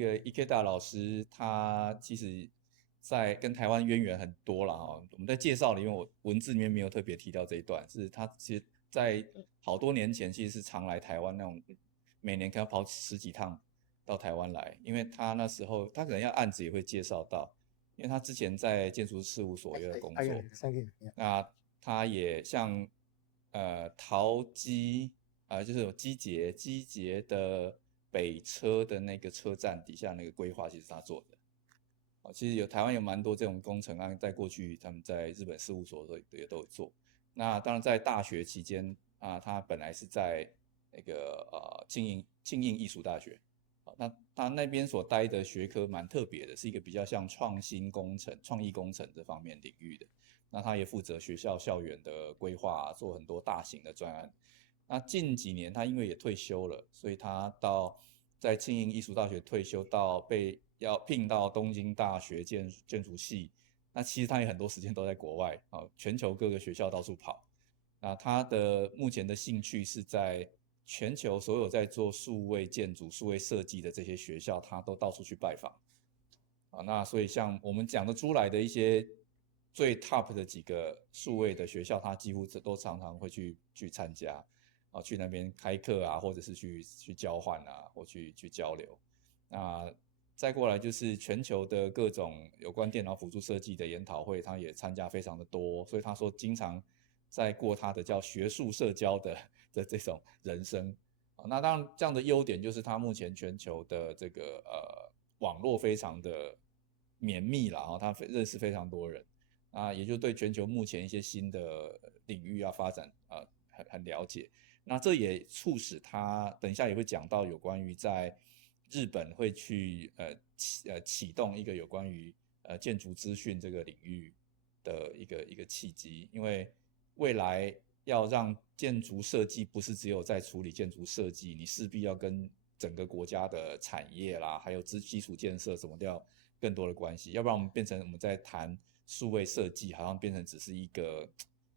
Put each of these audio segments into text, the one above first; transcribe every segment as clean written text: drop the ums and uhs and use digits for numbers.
个 IKEDA 老师他其实在跟台湾渊源很多啦哈。我们在介绍里面，我文字里面没有特别提到这一段，是他其实在好多年前其实是常来台湾那种，每年可能跑10几趟到台湾来，因为他那时候他可能要案子也会介绍到，因为他之前在建筑事务所也有工作，那他也像陶机就是有机捷的北车的那个车站底下那个规划，其实是他做的。其实台湾有蛮多这种工程案，在过去他们在日本事务所也都有做。那当然在大学期间他本来是在那个庆应艺术大学，那他那边所待的学科蛮特别的，是一个比较像创新工程、创意工程这方面领域的。那他也负责学校校园的规划，做很多大型的专案。那近几年他因为也退休了，所以他在庆应艺术大学退休，到被要聘到东京大学建筑系。那其实他也很多时间都在国外，全球各个学校到处跑。那他的目前的兴趣是在全球所有在做数位建筑、数位设计的这些学校，他都到处去拜访。那所以像我们讲得出来的一些最 top 的几个数位的学校，他几乎都常常会去参加，去那边开课或者是去交换或去交流。那再过来就是全球的各种有关电脑辅助设计的研讨会，他也参加非常的多，所以他说经常在过他的叫学术社交的这种人生。那当然这样的优点就是他目前全球的这个网络非常的绵密啦，他认识非常多人，也就对全球目前一些新的领域发展很了解。那这也促使他等一下也会讲到有关于在日本会去启动一个有关于建筑资讯这个领域的一个契机，因为未来要让建筑设计不是只有在处理建筑设计，你势必要跟整个国家的产业啦，还有基础建设什么都要更多的关系，要不然我们变成我们在谈数位设计，好像变成只是一个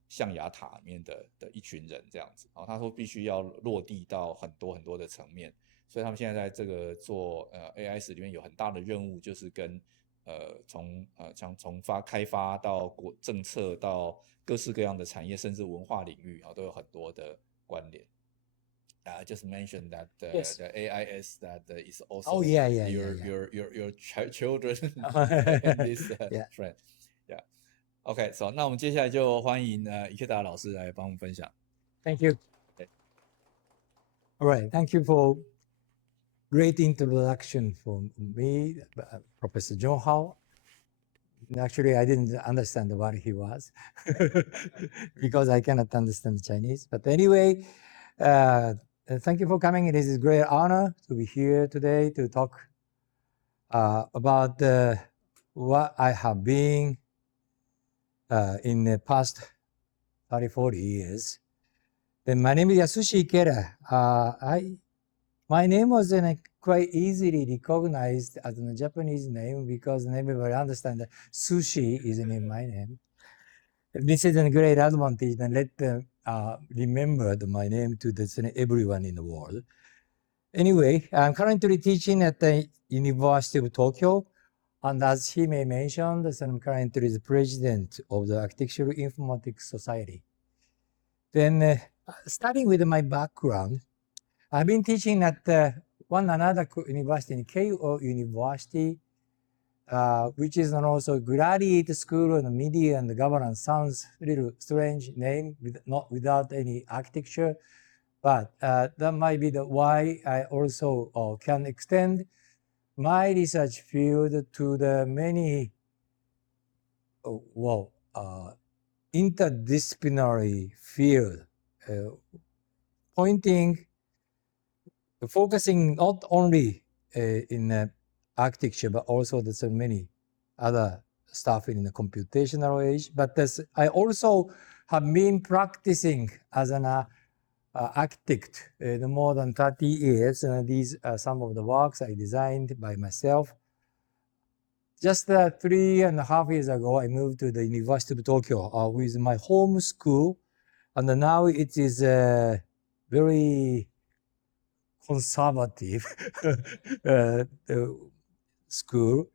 象牙塔里面的一群人这样子。他说必须要落地到很多很多的层面，所以他们现在在这个做AIS 里面有很大的任务，就是跟从开发到政策到各式各样的产业，甚至文化领域都有很多的关联。I just mentioned that yes. the AIS that is also your children and this friend. Yeah. OK, so 那我们接下来就欢迎IKEDA 老师来帮我们分享。Thank you. All right, thank you for great introduction from me, Professor June-Hao. Actually, I didn't understand what he was because I cannot understand Chinese. But anyway, thank you for coming. It is a great honor to be here today to talk about what I have been in the past 30, 40 years. Then my name is Yasushi IKEDA. My name was quite easily recognized as a Japanese name because everybody understands that sushi is my name. This is a great advantage, and let them remember my name to everyone in the world. Anyway, I'm currently teaching at the University of Tokyo, and as he may mention, I'm currently the president of the Architectural Informatics Society. Then, starting with my background, I've been teaching at one another university in Keio University, which is also graduate school in media and governance. Sounds a little strange name, not without any architecture, but that might be why I also can extend my research field to the many interdisciplinary field, focusing not only in architecture, but also there's many other stuff in the computational age. But I also have been practicing as an architect more than 30 years. And these are some of the works I designed by myself. Just 3.5 years ago, I moved to the University of Tokyo with my home school. And now it is very conservative school,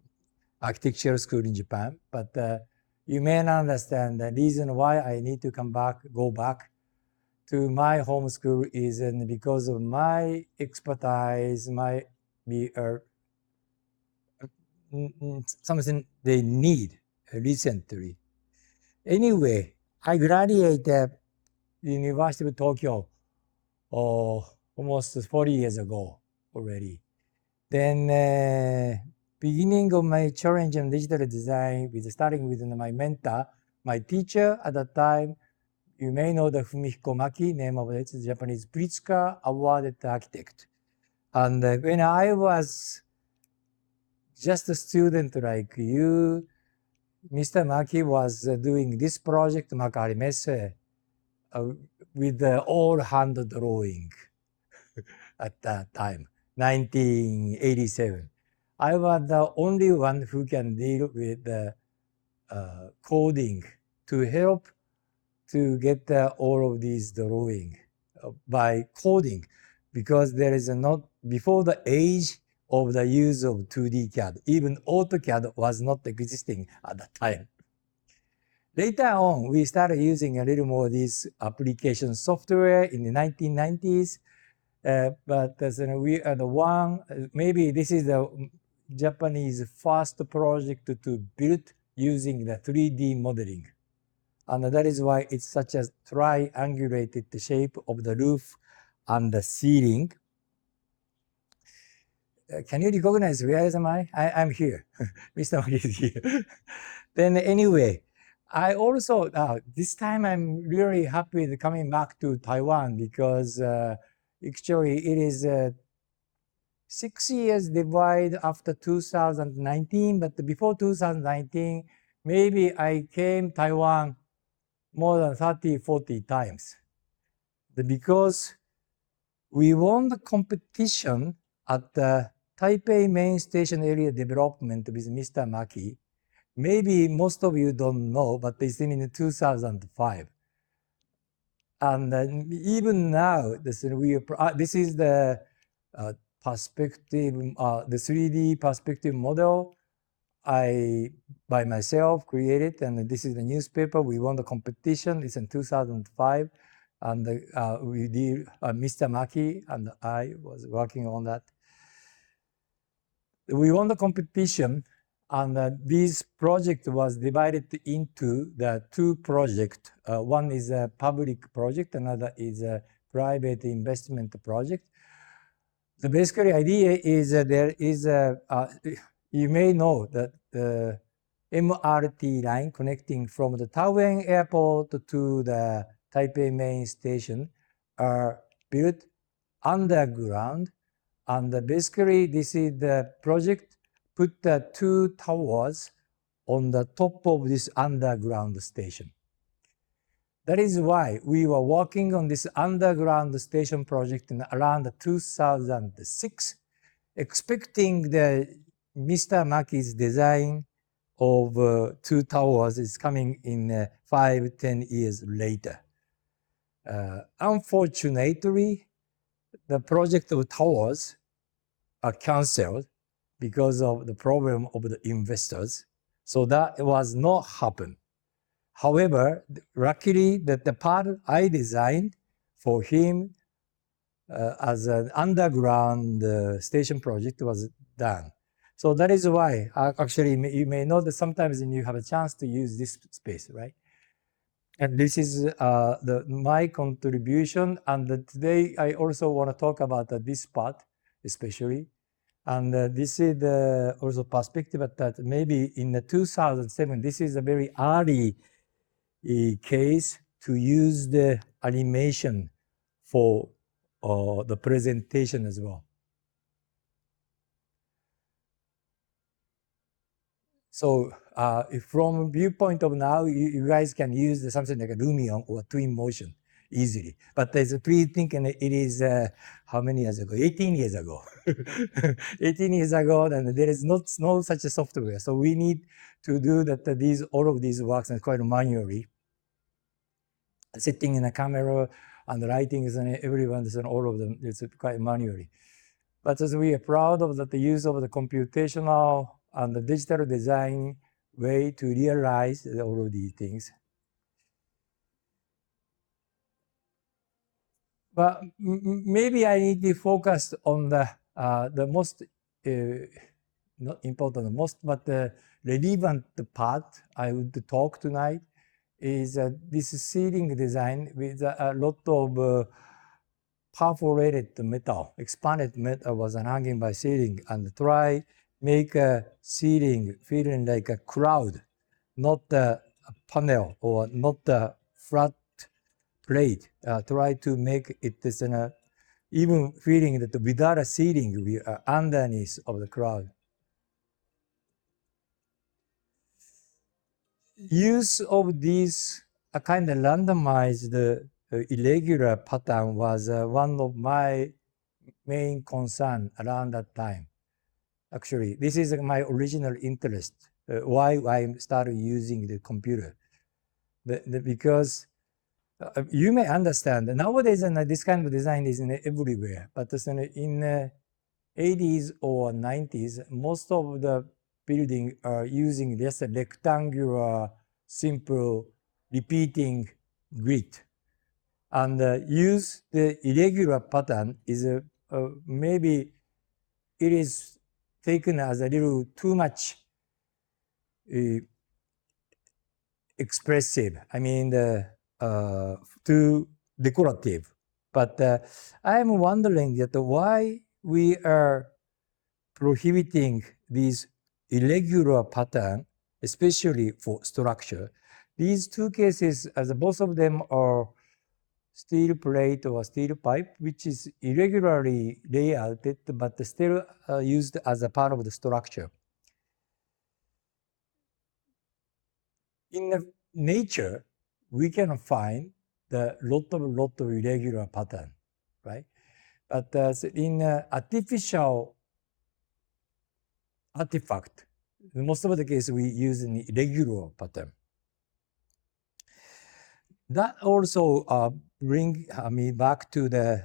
architectural school in Japan. But you may not understand the reason why I need to go back to my home school is because of my expertise, something they need recently. Anyway, I graduated University of Tokyo almost 40 years ago already. Then beginning of my challenge in digital design starting with my mentor, my teacher at that time, you may know the Fumihiko Maki, name of it, Japanese Pritzker awarded architect. And when I was just a student like you, Mr. Maki was doing this project, Makari Messe, with the all hand drawing at that time, 1987. I was the only one who can deal with the coding to help to get all of these drawing by coding, because there is not, before the age of the use of 2D CAD, even AutoCAD was not existing at that time. Later on, we started using a little more this application software in the 1990s. But we are the one, maybe this is the Japanese first project to build using the 3D modeling. And that is why it's such a triangulated shape of the roof and the ceiling. Can you recognize where am I? I'm here. Mr. Maki is here. Then anyway, I also, this time I'm really happy coming back to Taiwan because actually it is 6 years divide after 2019, but before 2019, maybe I came Taiwan more than 30, 40 times. Because we won the competition at the Taipei main station area development with Mr. Maki. Maybe most of you don't know, but it's in 2005. And even now, this is the perspective, the 3D perspective model I, by myself, created, and this is the newspaper. We won the competition. It's in 2005, and we did, Mr. Maki and I was working on that. We won the competition, and this project was divided into the two projects. One is a public project, another is a private investment project. The basic idea is there is a, you may know that the MRT line connecting from the Taoyuan airport to the Taipei main station are built underground. And basically, this is the project, put the two towers on the top of this underground station. That is why we were working on this underground station project in around 2006, expecting the Mr. Maki's design of two towers is coming in 5-10 years later. Unfortunately, the project of towers are canceled because of the problem of the investors. So that was not happen. However, luckily that the part I designed for him as an underground station project was done. So that is why, actually, you may know that sometimes you have a chance to use this space, right? And this is my contribution. And today I also want to talk about this part, especially. And this is the also perspective that maybe in 2007, this is a very early case to use the animation for the presentation as well. So from viewpoint of now, you guys can use something like a Lumion or Twinmotion easily. But please think, and it is how many years ago? 18 years ago. 18 years ago, and there is no such a software. So we need to do that. All of these works and quite manually. Setting in a camera and writing and everyone and all of them, it's quite manually. But as we are proud of the use of the computational and the digital design way to realize all of these things. But maybe I need to focus on the most, not important, most, but the relevant part I would talk tonight is this ceiling design with a lot of perforated metal, expanded metal was hanging by ceiling, and try make a ceiling feeling like a cloud, not a panel or not a flat plate. Try to make it this even feeling that without a ceiling, we are underneath of the cloud. Use of these kind of randomized irregular pattern was one of my main concern around that time. Actually, this is my original interest, why I started using the computer. Because you may understand nowadays this kind of design is everywhere, but in the 80s or 90s, most of the buildings are using just a rectangular, simple, repeating grid. And use the irregular pattern is maybe it is taken as a little too much expressive. I mean, too decorative. But I'm wondering that why we are prohibiting these irregular pattern, especially for structure. These two cases, as both of them are steel plate or steel pipe, which is irregularly layouted, but still used as a part of the structure. In nature, we can find the lot of irregular pattern, right? But in artificial artifact, most of the case we use an irregular pattern. That also bring me back to the,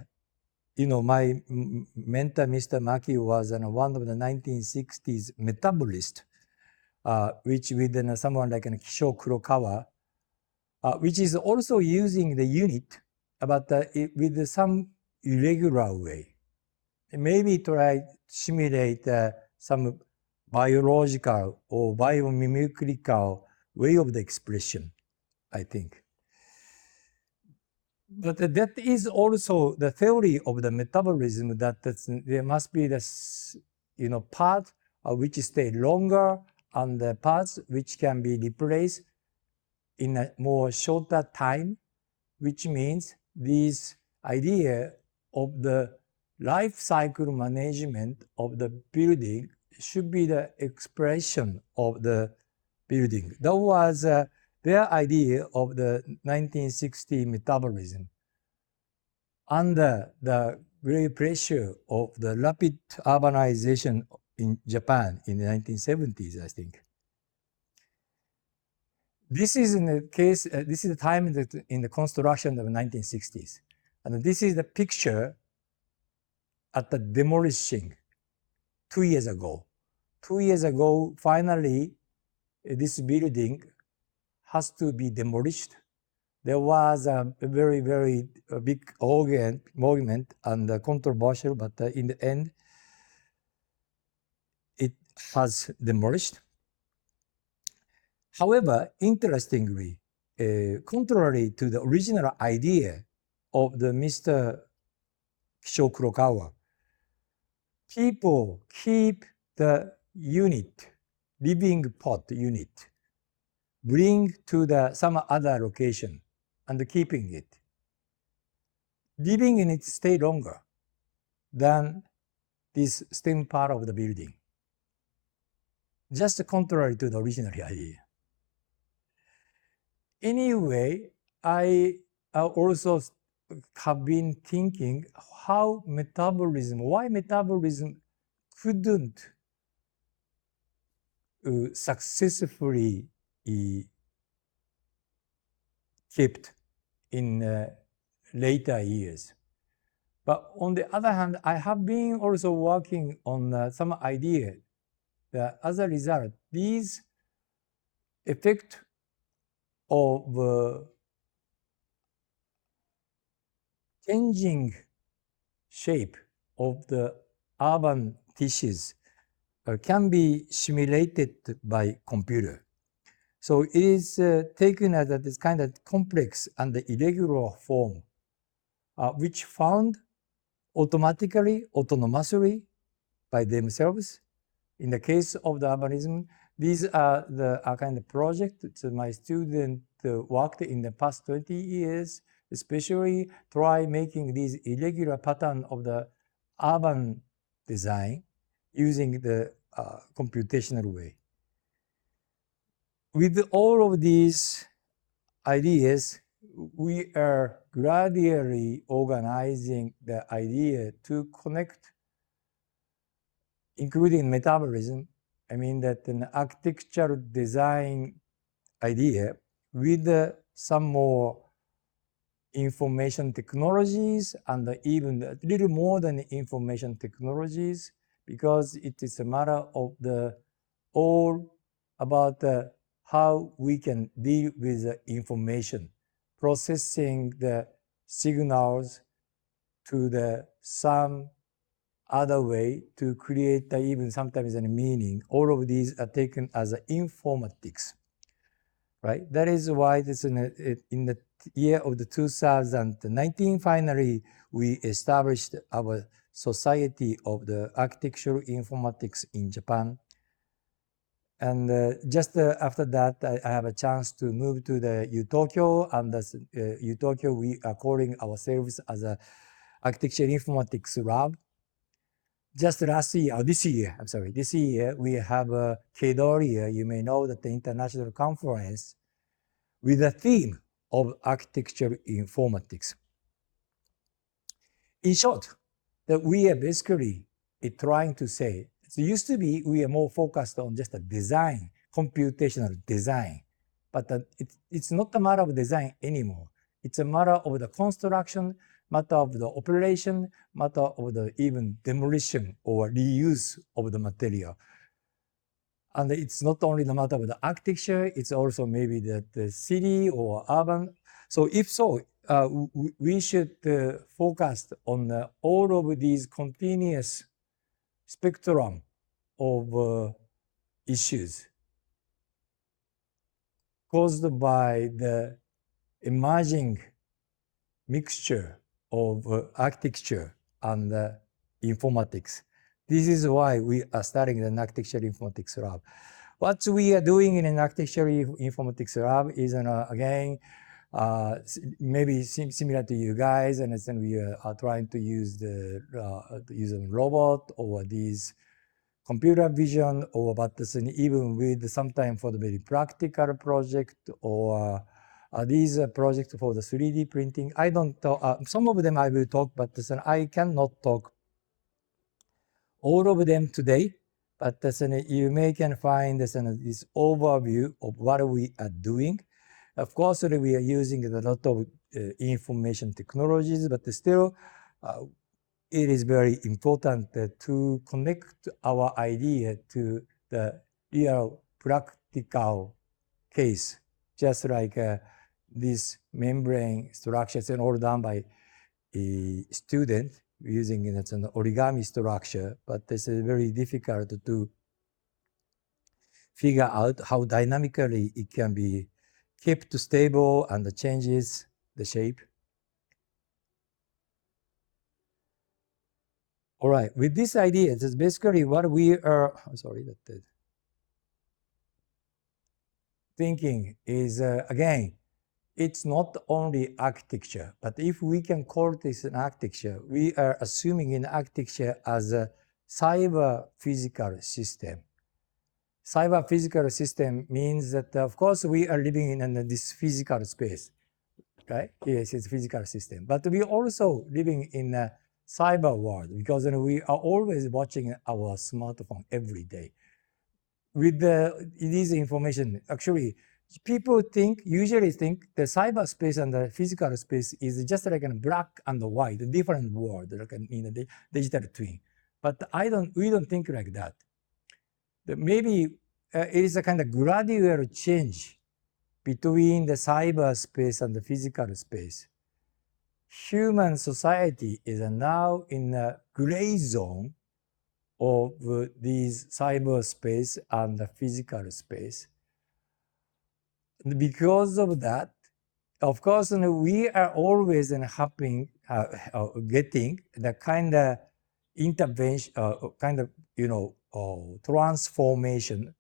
my mentor, Mr. Maki, was one of the 1960s metabolist, which with someone like Kisho Kurokawa, which is also using the unit, but with some irregular way. Maybe try to simulate some biological or biomimicry way of the expression, I think. But that is also the theory of the metabolism, that there must be this, part which stay longer and the parts which can be replaced in a more shorter time, which means this idea of the life cycle management of the building should be the expression of the building. That was their idea of the 1960 metabolism. Under the great pressure of the rapid urbanization in Japan in the 1970s, I think. This is in the case, this is the time in the construction of the 1960s. And this is the picture at the demolishing 2 years ago. 2 years ago, finally, this building has to be demolished. There was a very, very big movement and controversial, but in the end, it has demolished. However, interestingly, contrary to the original idea of the Mr. Kisho Kurokawa, people keep the unit, living pot unit, bring to some other location and keeping it. Living in it stay longer than this stem part of the building. Just contrary to the original idea. Anyway, I also have been thinking how why metabolism couldn't successfully kept in later years. But on the other hand, I have been also working on some idea that as a result, these effect of changing shape of the urban tissues can be simulated by computer. So it is taken as this kind of complex and irregular form, which found automatically, autonomously by themselves. In the case of the urbanism, these are the kind of project that my student worked in the past 20 years, especially try making these irregular pattern of the urban design using the computational way. With all of these ideas, we are gradually organizing the idea to connect, including metabolism, I mean that an architectural design idea with some more information technologies and even a little more than information technologies, because it is a matter of the all about how we can deal with the information, processing the signals to the some other way to create even sometimes a meaning. All of these are taken as informatics, right? That is why this in the year of the 2019, finally, we established our Society of the Architectural Informatics in Japan. And just after that, I have a chance to move to the U-Tokyo, and U-Tokyo, we are calling ourselves as a Architectural Informatics Lab. Just this year, we have a KEDORIA, you may know that the international conference with the theme of Architectural Informatics. In short, that we are basically trying to say, it used to be we are more focused on just a design, computational design, but it's not a matter of design anymore. It's a matter of the construction, matter of the operation, matter of the even demolition or reuse of the material. And it's not only the matter of the architecture, it's also maybe the city or urban. So if so, we should focus on all of these continuous spectrum of issues caused by the emerging mixture of architecture and informatics. This is why we are starting an Architectural Informatics Lab. What we are doing in an Architectural Informatics Lab is, again, maybe similar to you guys, and then we are trying to use the use of robot or these computer vision, or but even with sometimes for the very practical project or these projects for the 3D printing. I don't talk, some of them I will talk, but I cannot talk all of them today. But you may can find this overview of what we are doing. Of course, we are using a lot of information technologies, but still, it is very important to connect our idea to the real practical case, just like this membrane structures and all done by a student using an origami structure, but this is very difficult to figure out how dynamically it can be kept stable and changes the shape. All right, with this idea, this is basically what we are, thinking is, again, it's not only architecture, but if we can call this an architecture, we are assuming in architecture as a cyber physical system. Cyber physical system means that, of course, we are living in this physical space, right? Yes, it's a physical system, but we also living in a cyber world, because we are always watching our smartphone every day. With this information, actually, people usually think the cyberspace and the physical space is just like a black and white, a different world, like in a digital twin. But we don't think like that. Maybe it is a kind of gradual change between the cyberspace and the physical space. Human society is now in a gray zone of these cyberspace and the physical space. Because of that, of course, we are always getting the kind of intervention, transformation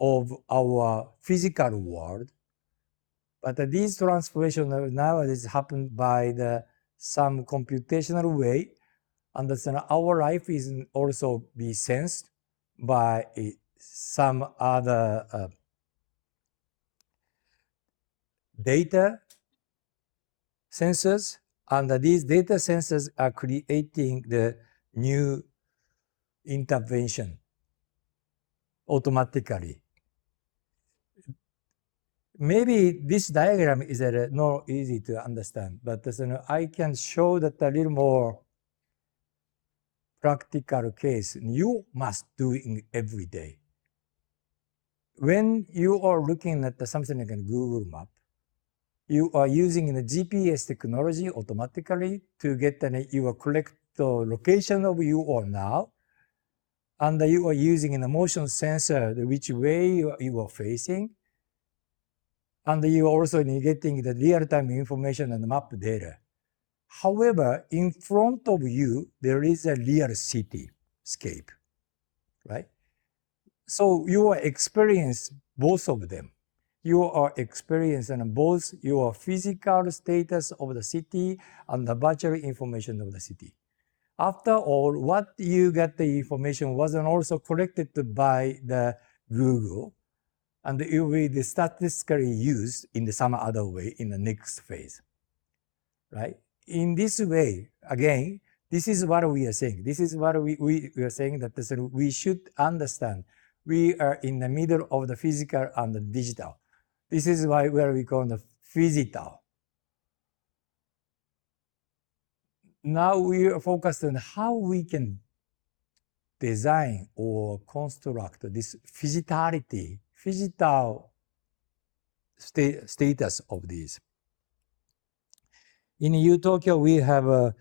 of our physical world. But these transformations nowadays happen by some computational way, and our life is also be sensed by some other data sensors, and these data sensors are creating the new intervention automatically. Maybe this diagram is not easy to understand, but I can show that a little more practical case. You must do it every day. When you are looking at something like a Google map, you are using the GPS technology automatically to get your correct location of you are now, and you are using a motion sensor which way you are facing, and you are also getting the real-time information and map data. However, in front of you, there is a real cityscape, right? So you are experiencing both of them. You are experiencing both your physical status of the city and the virtual information of the city. After all, what you get the information wasn't also collected by the Google, and it will be statistically used in some other way in the next phase, right? In this way, again, this is what we are saying. This is what we are saying, that we should understand we are in the middle of the physical and the digital. This is where we call the physical. Now we are focused on how we can design or construct this physicality, physical status of these. In Tokyo, we have a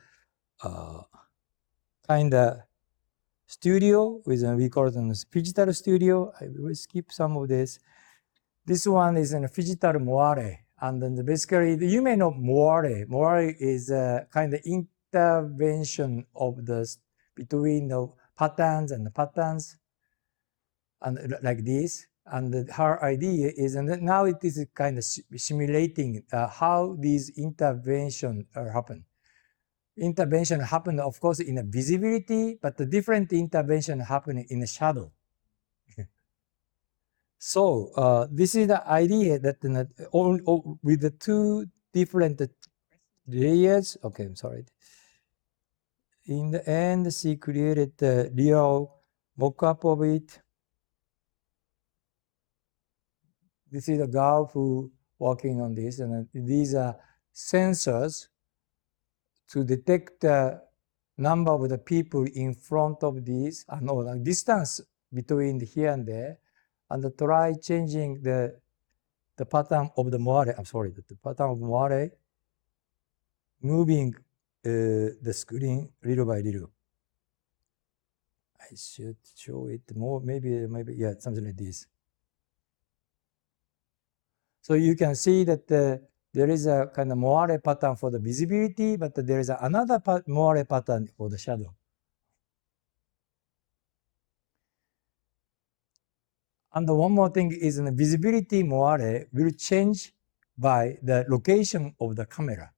kind of studio we call it a digital studio. I will skip some of this. This one is a digital moire, and then basically you may know moire. Moire is a kind of intervention of between the patterns and the patterns, and like this. And her idea is, and now it is kind of simulating how these interventions happen. Intervention happen, of course, in a visibility, but the different intervention happen in a shadow. So this is the idea that with the two different layers. Okay, I'm sorry. In the end, she created the real mock-up of it. This is a girl who working on this, and these are sensors to detect the number of the people in front of these, the distance between here and there, and try changing the pattern of the moire. I'm sorry, the pattern of moire, moving the screen little by little. I should show it more, maybe, yeah, something like this. So you can see that there is a kind of moire pattern for the visibility, but there is another moire pattern for the shadow. And one more thing is the visibility moire will change by the location of the camera,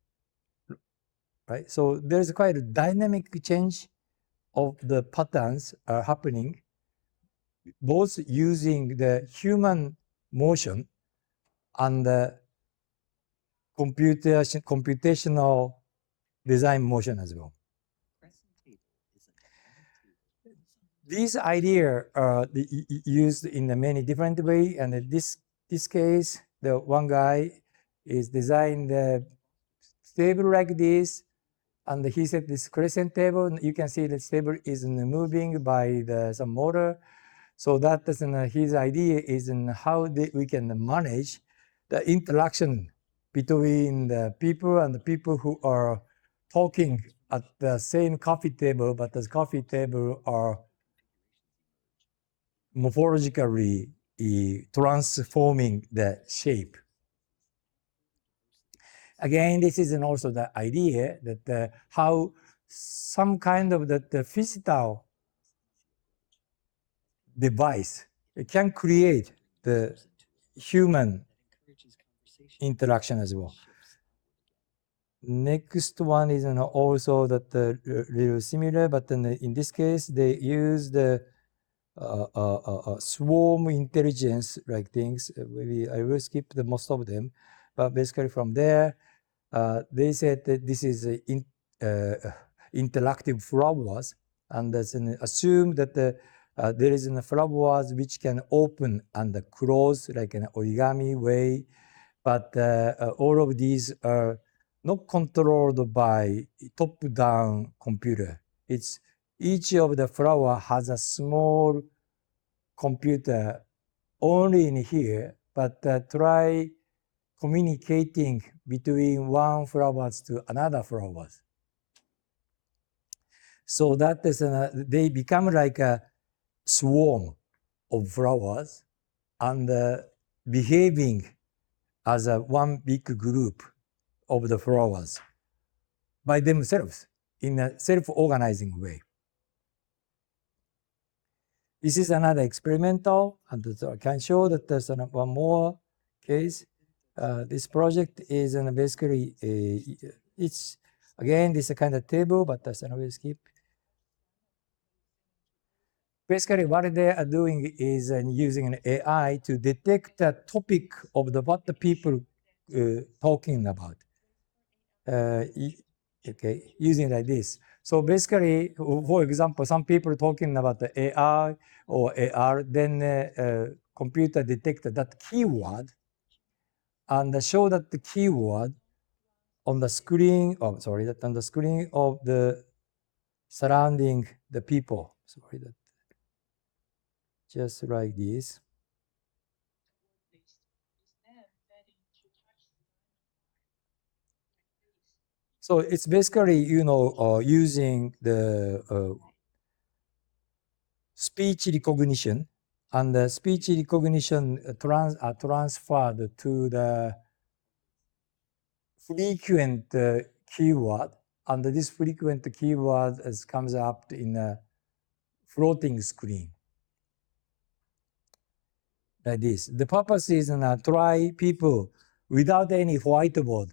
right? So there's quite a dynamic change of the patterns are happening, both using the human motion and the computational design motion as well. These ideas are used in many different ways, and this this case, the one guy is designed the table like this, and he said this crescent table, you can see this table is moving by some motor. So that is his idea is how we can manage the interaction between the people and the people who are talking at the same coffee table, but the coffee table are morphologically transforming the shape. Again, this is also the idea that how some kind of the physical device can create the human interaction as well. Next one is also that little similar, but then in this case they use the swarm intelligence like things. Maybe I will skip the most of them, but basically from there they said that this is interactive flowers, and assume that there is flowers which can open and close like an origami way, but all of these are not controlled by top-down computer. It's each of the flower has a small computer only in here, but try communicating between one flowers to another flowers. So that is they become like a swarm of flowers and behaving as one big group of the flowers by themselves in a self-organizing way. This is another experimental, and I can show that there's one more case. This project is basically, it's again, this kind of table, but that's another skip. Basically, what they are doing is using an AI to detect the topic of what the people talking about. Okay, using like this. So basically, for example, some people talking about the AI or AR, then computer detect that keyword and show that the keyword on the screen. Oh, sorry, that on the screen of the surrounding the people. Sorry, that just like this. So it's basically, using the speech recognition, and the speech recognition transferred to the frequent keyword, and this frequent keyword comes up in a floating screen like this. The purpose is try people without any whiteboard,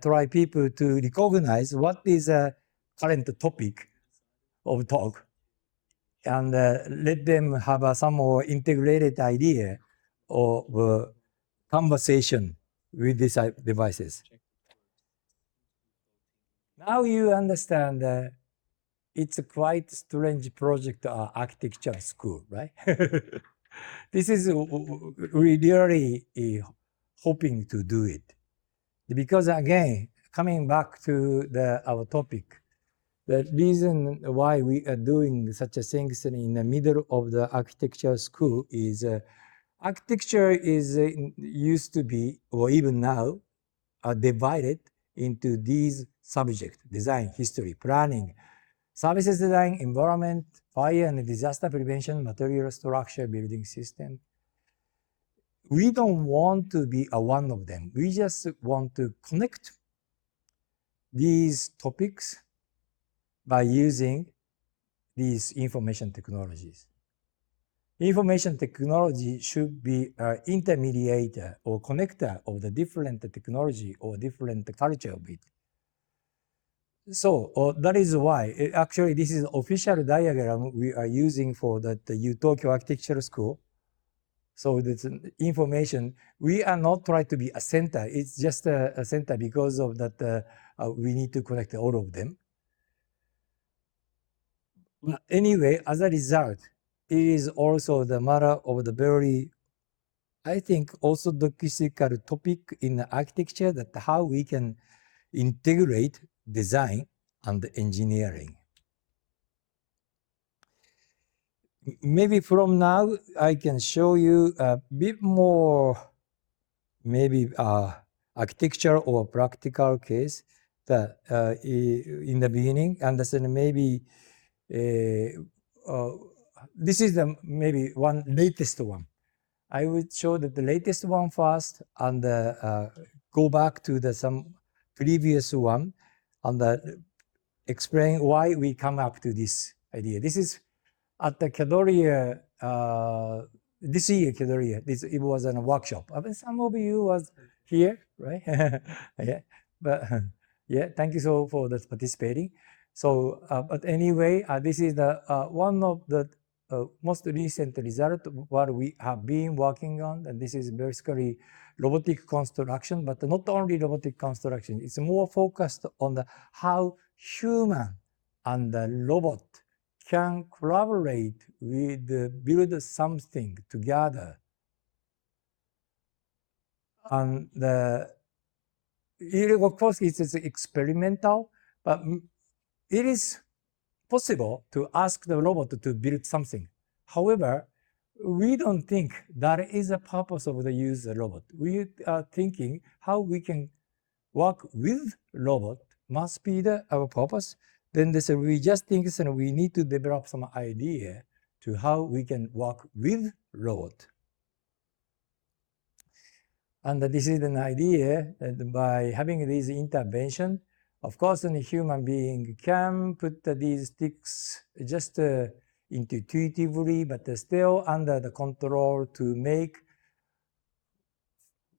try people to recognize what is a current topic of talk, and let them have some more integrated idea of conversation with these devices. Now you understand it's a quite strange project architecture school, right? This is we really hoping to do it. Because again, coming back to our topic, the reason why we are doing such a things in the middle of the architecture school is architecture is used to be, or even now, divided into these subjects: design, history, planning, services design, environment, fire and disaster prevention, material structure, building system. We don't want to be one of them. We just want to connect these topics by using these information technologies. Information technology should be an intermediator or connector of the different technology or different culture of it. So that is why, actually, this is official diagram we are using for the Tokyo Architectural School. So this information, we are not trying to be a center. It's just a center because of that we need to connect all of them. But anyway, as a result, it is also the matter of the very I think orthodoxical topic in architecture that how we can integrate design and engineering. Maybe from now I can show you a bit more maybe architecture or practical case that in the beginning, and then maybe this is the maybe one latest one. I would show that the latest one first and go back to the some previous one and explain why we come up to this idea. This is at the Kedoria, this year Kedoria, it was a workshop. I mean, some of you was here, right? Yeah, but yeah, thank you so for the participating. So, but anyway, this is the one of the most recent result what we have been working on, and this is basically robotic construction, but not only robotic construction. It's more focused on the how human and the robot can collaborate with build something together. And of course, it's experimental, but it is possible to ask the robot to build something. However, we don't think that is the purpose of the use of robot. We are thinking how we can work with robot must be our purpose. Then we just think we need to develop some idea to how we can work with robot. And this is an idea that by having this intervention, of course, a human being can put these sticks just intuitively, but still under the control to make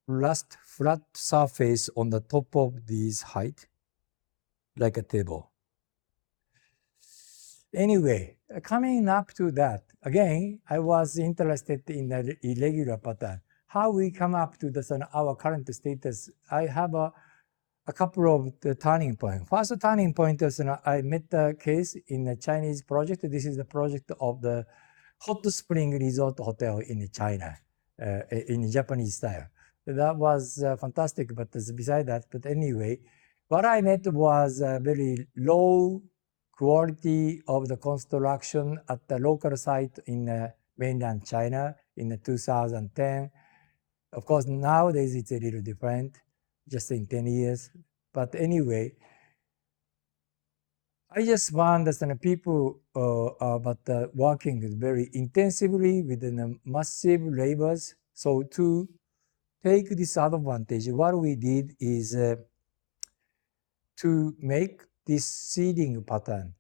flat surface on the top of this height, like a table. Anyway, coming up to that, again, I was interested in the irregular pattern. How we come up to our current status, I have a couple of the turning points. First turning point is I met the case in a Chinese project. This is the project of the hot spring resort hotel in China, in Japanese style. That was fantastic, but beside that, but anyway, what I met was a very low quality of the construction at the local site in mainland China in 2010. Of course, nowadays it's a little different, just in 10 years. But anyway, I just found that people are working very intensively with massive labors. So to take this advantage, what we did is to make this seeding pattern.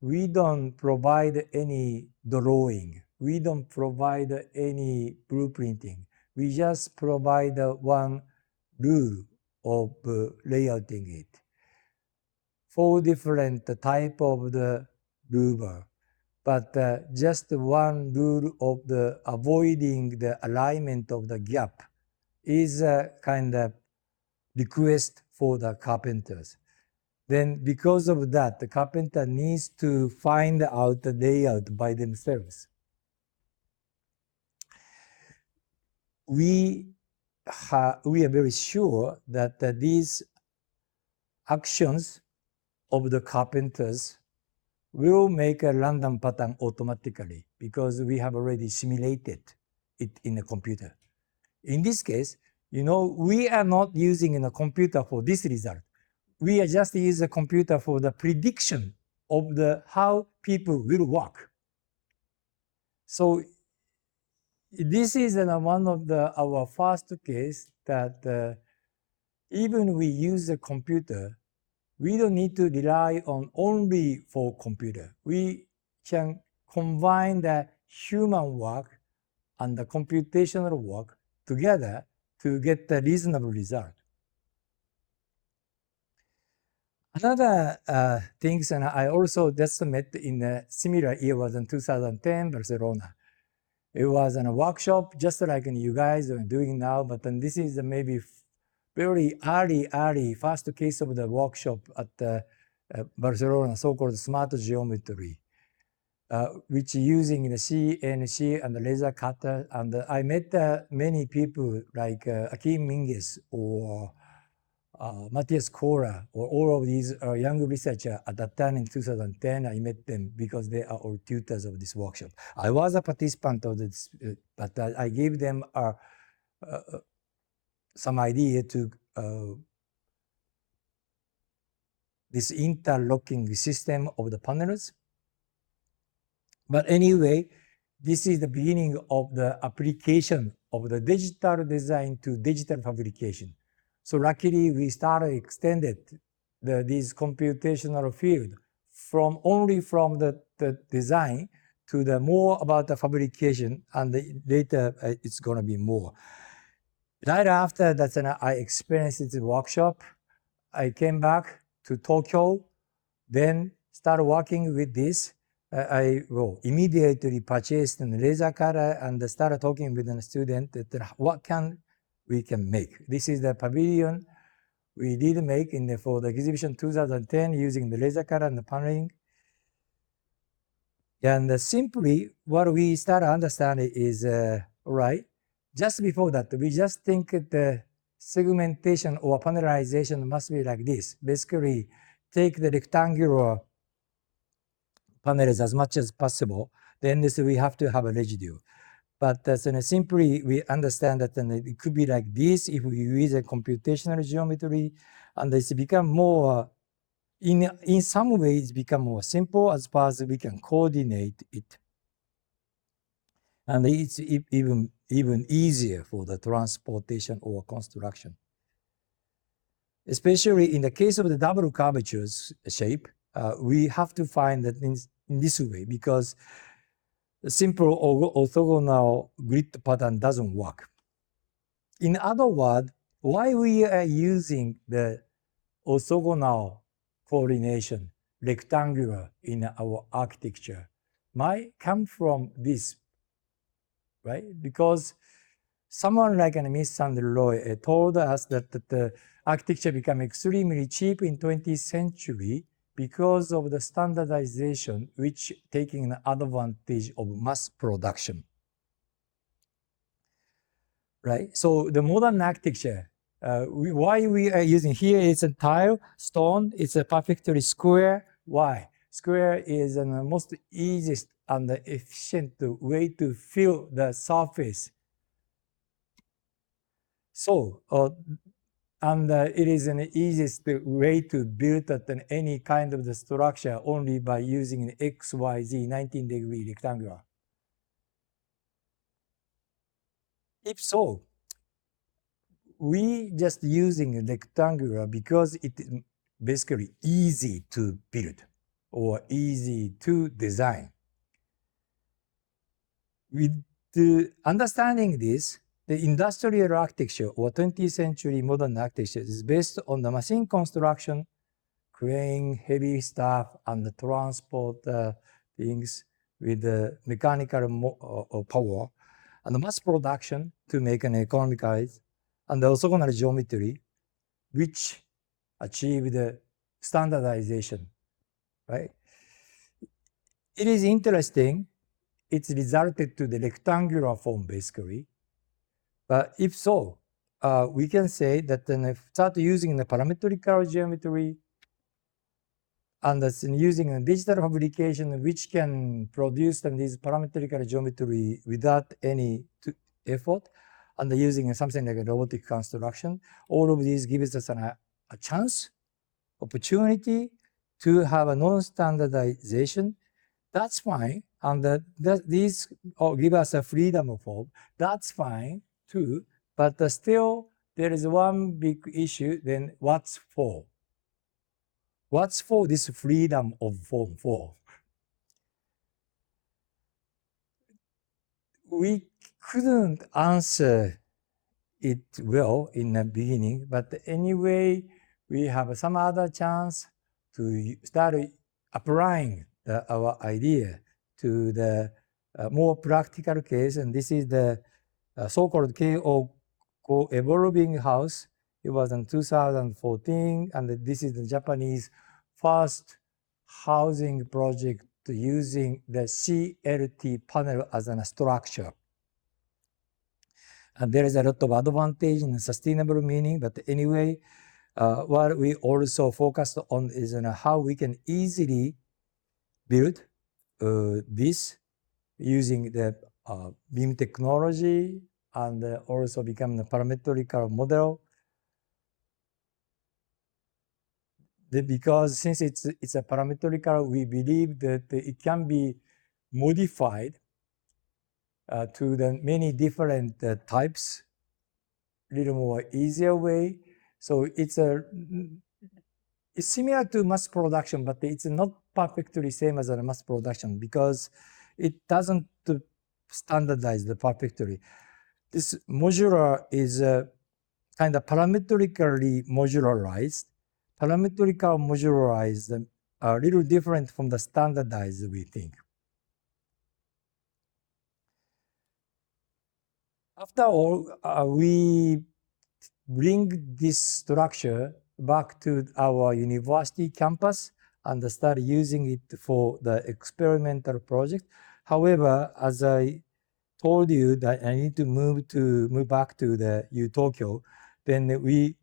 We don't provide any drawing. We don't provide any blueprinting. We just provide one rule of layouting it. 4 different type of the louver, but just one rule of the avoiding the alignment of the gap is a kind of request for the carpenters. Then because of that, the carpenter needs to find out the layout by themselves. We are very sure that these actions of the carpenters will make a random pattern automatically because we have already simulated it in a computer. In this case, we are not using a computer for this result. We are just using a computer for the prediction of how people will work. So this is one of our first case that even we use a computer, we don't need to rely on only for computer. We can combine the human work and the computational work together to get the reasonable result. Another things, and I also just met in a similar year was in 2010, Barcelona. It was in a workshop, just like you guys are doing now, but then this is maybe very early first case of the workshop at Barcelona, so-called smart geometry. which using the CNC and the laser cutter. And I met many people like Akim Mingus or Matthias Kohler, or all of these young researchers at that time in 2010. I met them because they are all tutors of this workshop. I was a participant of this, but I gave them some idea to this interlocking system of the panels. But anyway, this is the beginning of the application of the digital design to digital fabrication. So luckily, we started extended this computational field from only from the design to the more about the fabrication, and later it's going to be more. Right after that, I experienced the workshop. I came back to Tokyo, then started working with this. I immediately purchased a laser cutter and started talking with a student that what we can make. This is the pavilion we did make for the exhibition 2010 using the laser cutter and the paneling. And simply what we started understanding is, right, just before that, we just think the segmentation or panelization must be like this. Basically, take the rectangular panels as much as possible, then we have to have a residue. But simply, we understand that it could be like this if we use a computational geometry, and it's become more, in some ways, become more simple as far as we can coordinate it. And it's even easier for the transportation or construction. Especially in the case of the double curvature shape, we have to find that in this way, because the simple orthogonal grid pattern doesn't work. In other words, why we are using the orthogonal coordination, rectangular, in our architecture might come from this, right? Because someone like Miss Sandroy told us that the architecture became extremely cheap in 20th century because of the standardization, which taking an advantage of mass production, right? So the modern architecture, why we are using here, it's a tile, stone, it's a perfectly square. Why? Square is the most easiest and efficient way to fill the surface. So, and it is an easiest way to build any kind of the structure only by using an XYZ 19-degree rectangular. If so, we just using a rectangular because it is basically easy to build or easy to design. With the understanding this, the industrial architecture or 20th century modern architecture is based on the machine construction, crane, heavy stuff, and the transport things with the mechanical power, and the mass production to make an economicalized, and the orthogonal geometry, which achieve the standardization, right? It is interesting. It's resulted to the rectangular form, basically. But if so, we can say that then start using the parametrical geometry and using a digital fabrication, which can produce this parametrical geometry without any effort, and using something like a robotic construction. All of these gives us a chance, opportunity to have a non-standardization. That's fine. And these give us a freedom of form. That's fine too. But still, there is one big issue. Then what's for? What's for this freedom of form for? We couldn't answer it well in the beginning, but anyway, we have some other chance to start applying our idea to the more practical case, and this is the so-called KO evolving house. It was in 2014, and this is the Japanese first housing project using the CLT panel as a structure. And there is a lot of advantage in sustainable meaning, but anyway, what we also focused on is how we can easily build this using the beam technology and also become the parametrical model. Because since it's a parametrical, we believe that it can be modified to the many different types, a little more easier way. So it's similar to mass production, but it's not perfectly same as a mass production because it doesn't standardize the perfectly. This modular is kind of parametrically modularized. Parametrical modularized are a little different from the standardized, we think. After all, we bring this structure back to our university campus and start using it for the experimental project. However, as I told you that I need to move back to the Tokyo, then we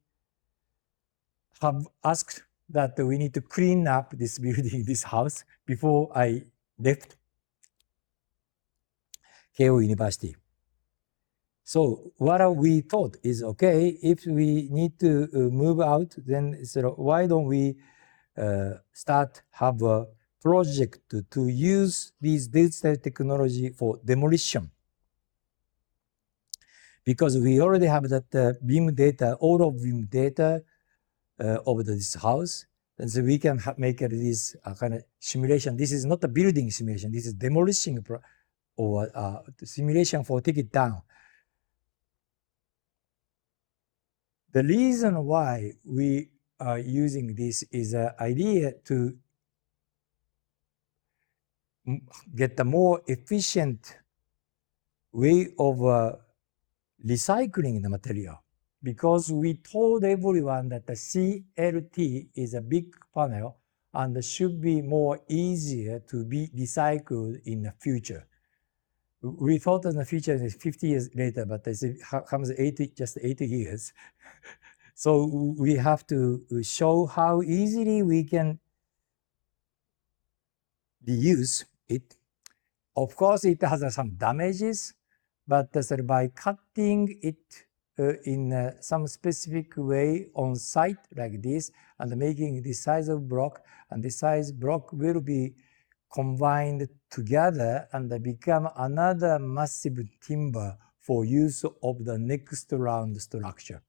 have asked that we need to clean up this building, this house, before I left Keio University. So what we thought is, okay, if we need to move out, then why don't we have a project to use these digital technology for demolition? Because we already have that beam data, all of beam data of this house, and so we can make this kind of simulation. This is not a building simulation. This is demolition or simulation for take it down. The reason why we are using this is an idea to get a more efficient way of recycling the material. Because we told everyone that the CLT is a big panel and should be more easier to be recycled in the future. We thought in the future is 50 years later, but it comes just 80 years. So we have to show how easily we can reuse it. Of course, it has some damages, but by cutting it in some specific way on site like this and making the size of block, and the size block will be combined together and become another massive timber for use of the next round structure.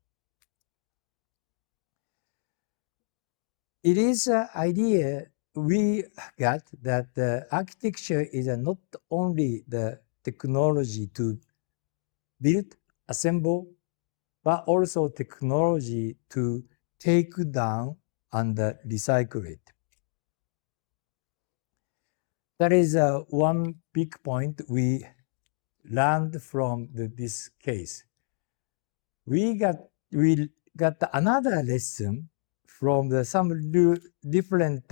It is an idea we got that architecture is not only the technology to build, assemble, but also technology to take down and recycle it. That is one big point we learned from this case. We got another lesson from some different,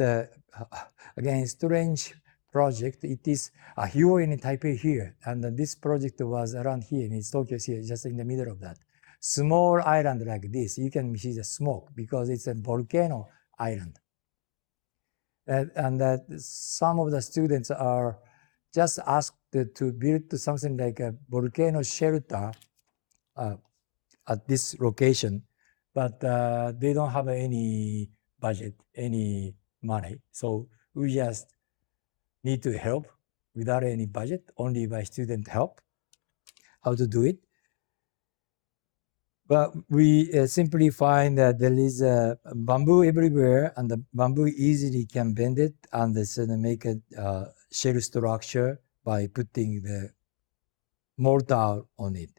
again, strange project. It is here in Taipei here, and this project was around here in Tokyo here, just in the middle of that. Small island like this, you can see the smoke because it's a volcano island. And some of the students are just asked to build something like a volcano shelter at this location, but they don't have any budget, any money. So we just need to help without any budget, only by student help, how to do it. But we simply find that there is bamboo everywhere, and the bamboo easily can bend it and make a shell structure by putting the mortar on it.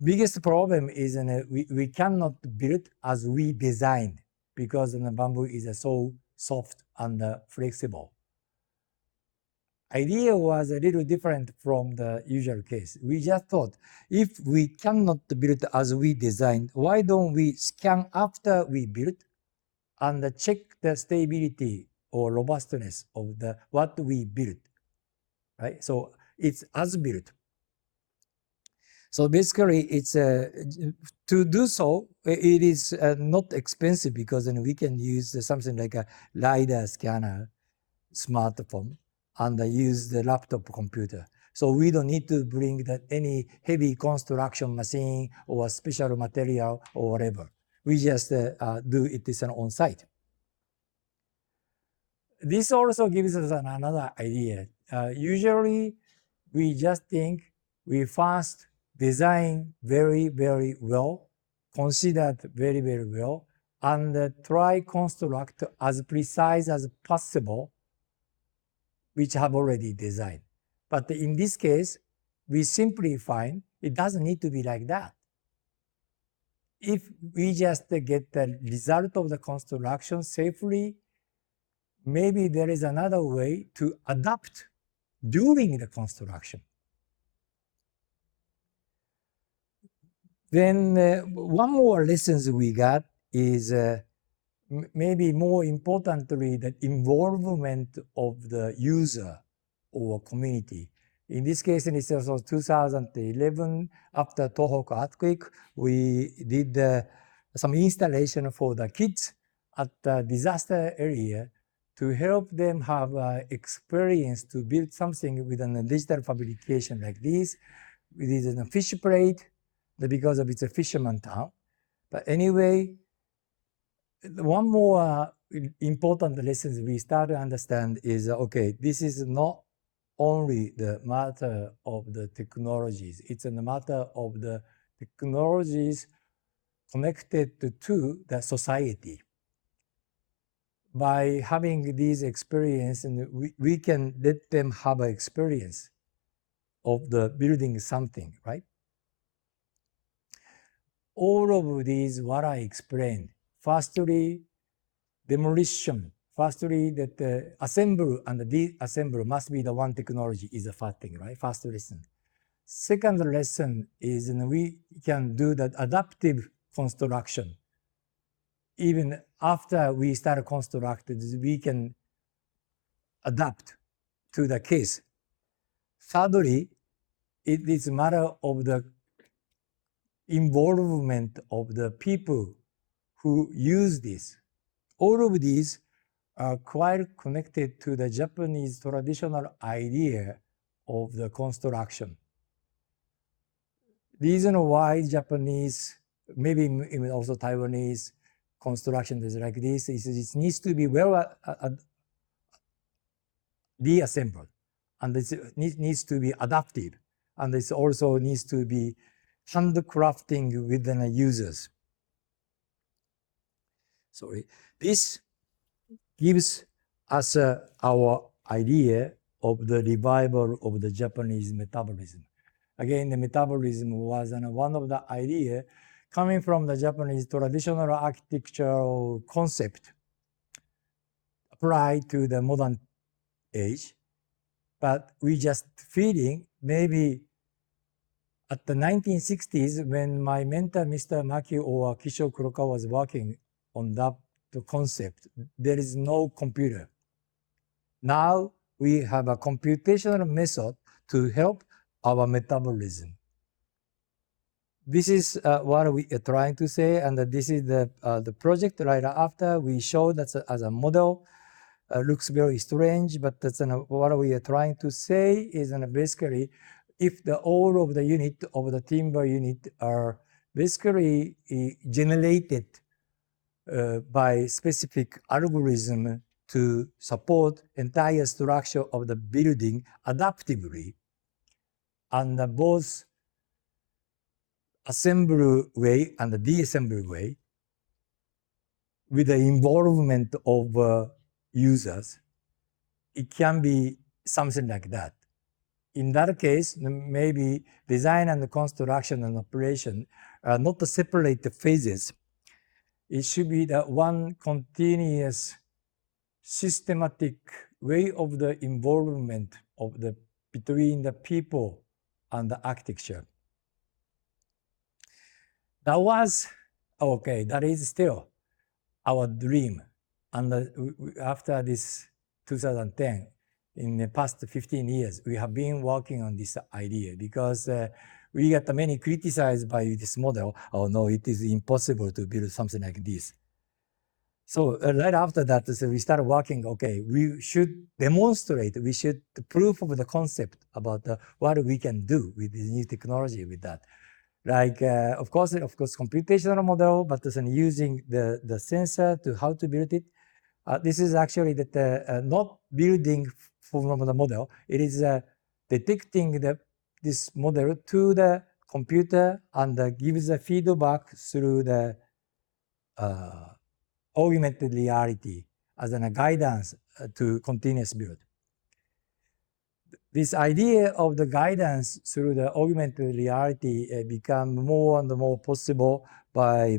Biggest problem is we cannot build as we designed because the bamboo is so soft and flexible. Idea was a little different from the usual case. We just thought, if we cannot build as we designed, why don't we scan after we build and check the stability or robustness of the what we built, right? So it's as built. So basically, it's to do so. It is not expensive because then we can use something like a LiDAR scanner, smartphone, and use the laptop computer. So we don't need to bring any heavy construction machine or special material or whatever. We just do it on site. This also gives us another idea. Usually, we just think we first design very, very well, considered very, very well, and try construct as precise as possible, which have already designed. But in this case, we simply find it doesn't need to be like that. If we just get the result of the construction safely, maybe there is another way to adapt during the construction. Then one more lessons we got is maybe more importantly, the involvement of the user or community. In this case, in 2011, after Tohoku earthquake, we did some installation for the kids at the disaster area to help them have experience to build something with a digital fabrication like this. It is a fish plate because of it's a fisherman town. But anyway, one more important lessons we start to understand is, okay, this is not only the matter of the technologies, it's a matter of the technologies connected to the society. By having these experience, and we can let them have an experience of the building something, right? All of these, what I explained, firstly, demolition, firstly, that assemble and disassemble must be the one technology is the first thing, right? First lesson. Second lesson is we can do that adaptive construction. Even after we start constructing, we can adapt to the case. Thirdly, it is a matter of the involvement of the people who use this. All of these are quite connected to the Japanese traditional idea of the construction. Reason why Japanese, maybe even also Taiwanese construction is like this is it needs to be well reassembled, and it needs to be adaptive, and it also needs to be handcrafting within the users. Sorry, this gives us our idea of the revival of the Japanese metabolism. Again, the metabolism was one of the ideas coming from the Japanese traditional architectural concept applied to the modern age. But we just feeling maybe at the 1960s when my mentor, Mr. Maki or Kisho Kurokawa was working on that concept, there is no computer. Now we have a computational method to help our metabolism. This is what we are trying to say, and this is the project right after we show that as a model. Looks very strange, but that's what we are trying to say is basically if the all of the unit of the timber unit are basically generated by specific algorithm to support entire structure of the building adaptively, and both assembly way and the deassembly way with the involvement of users, it can be something like that. In that case, maybe design and construction and operation are not the separate phases. It should be the one continuous systematic way of the involvement of the between the people and the architecture. That was okay. That is still our dream. And after this 2010, in the past 15 years, we have been working on this idea because we got many criticized by this model. Oh no, it is impossible to build something like this. So right after that, so we started working, okay, we should demonstrate, we should proof of the concept about what we can do with the new technology with that. Like, of course, computational model, but using the sensor to how to build it. This is actually that not building from the model. It is detecting this model to the computer and gives a feedback through the augmented reality as a guidance to continuous build. This idea of the guidance through the augmented reality become more and more possible by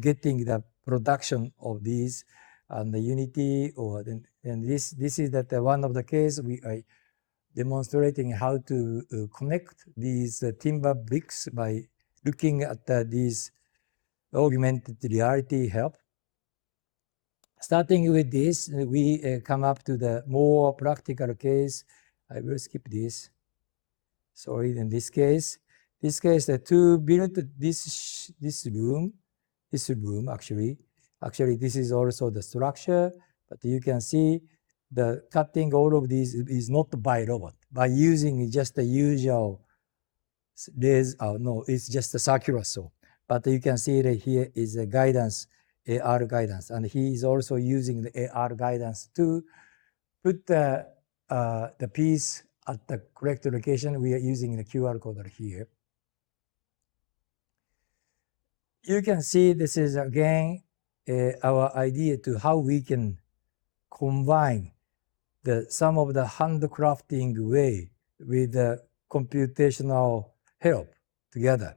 getting the production of these and the Unity, and this is that one of the case we are demonstrating how to connect these timber bricks by looking at these augmented reality help. Starting with this, we come up to the more practical case. I will skip this. Sorry, in this case, to build this room actually this is also the structure, but you can see the cutting all of these is not by robot, by using just the usual no, it's just a circular saw. But you can see that here is a guidance, AR guidance, and he is also using the AR guidance to put the piece at the correct location. We are using the QR code here. You can see this is again our idea to how we can combine some of the handcrafting way with the computational help together.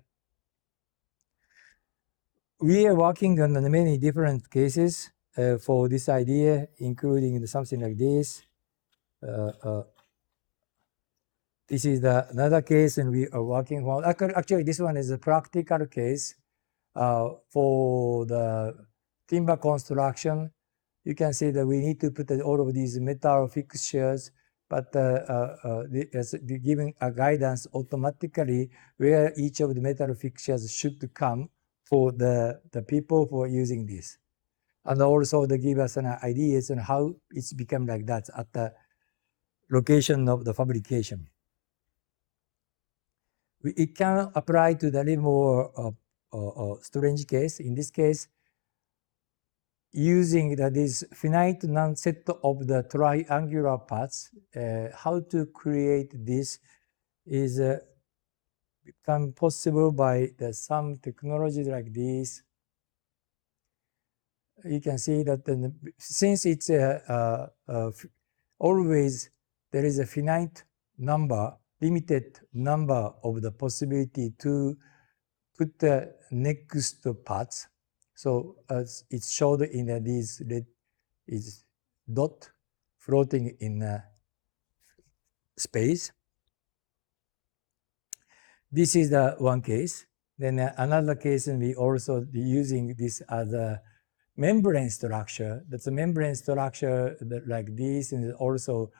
We are working on many different cases for this idea, including something like this. This is another case, and we are working on. Actually, this one is a practical case for the timber construction. You can see that we need to put all of these metal fixtures, but giving a guidance automatically where each of the metal fixtures should come for the people who are using this. And also they give us an ideas on how it's become like that at the location of the fabrication. It can apply to the little more strange case. In this case, using this finite set of the triangular parts, how to create this is become possible by some technologies like this. You can see that since it's always there is a finite number, limited number of the possibility to put the next parts. So as it's showed in these is dot floating in space. This is the one case. Then another case, and we also using this as a membrane structure. That's a membrane structure like this, and also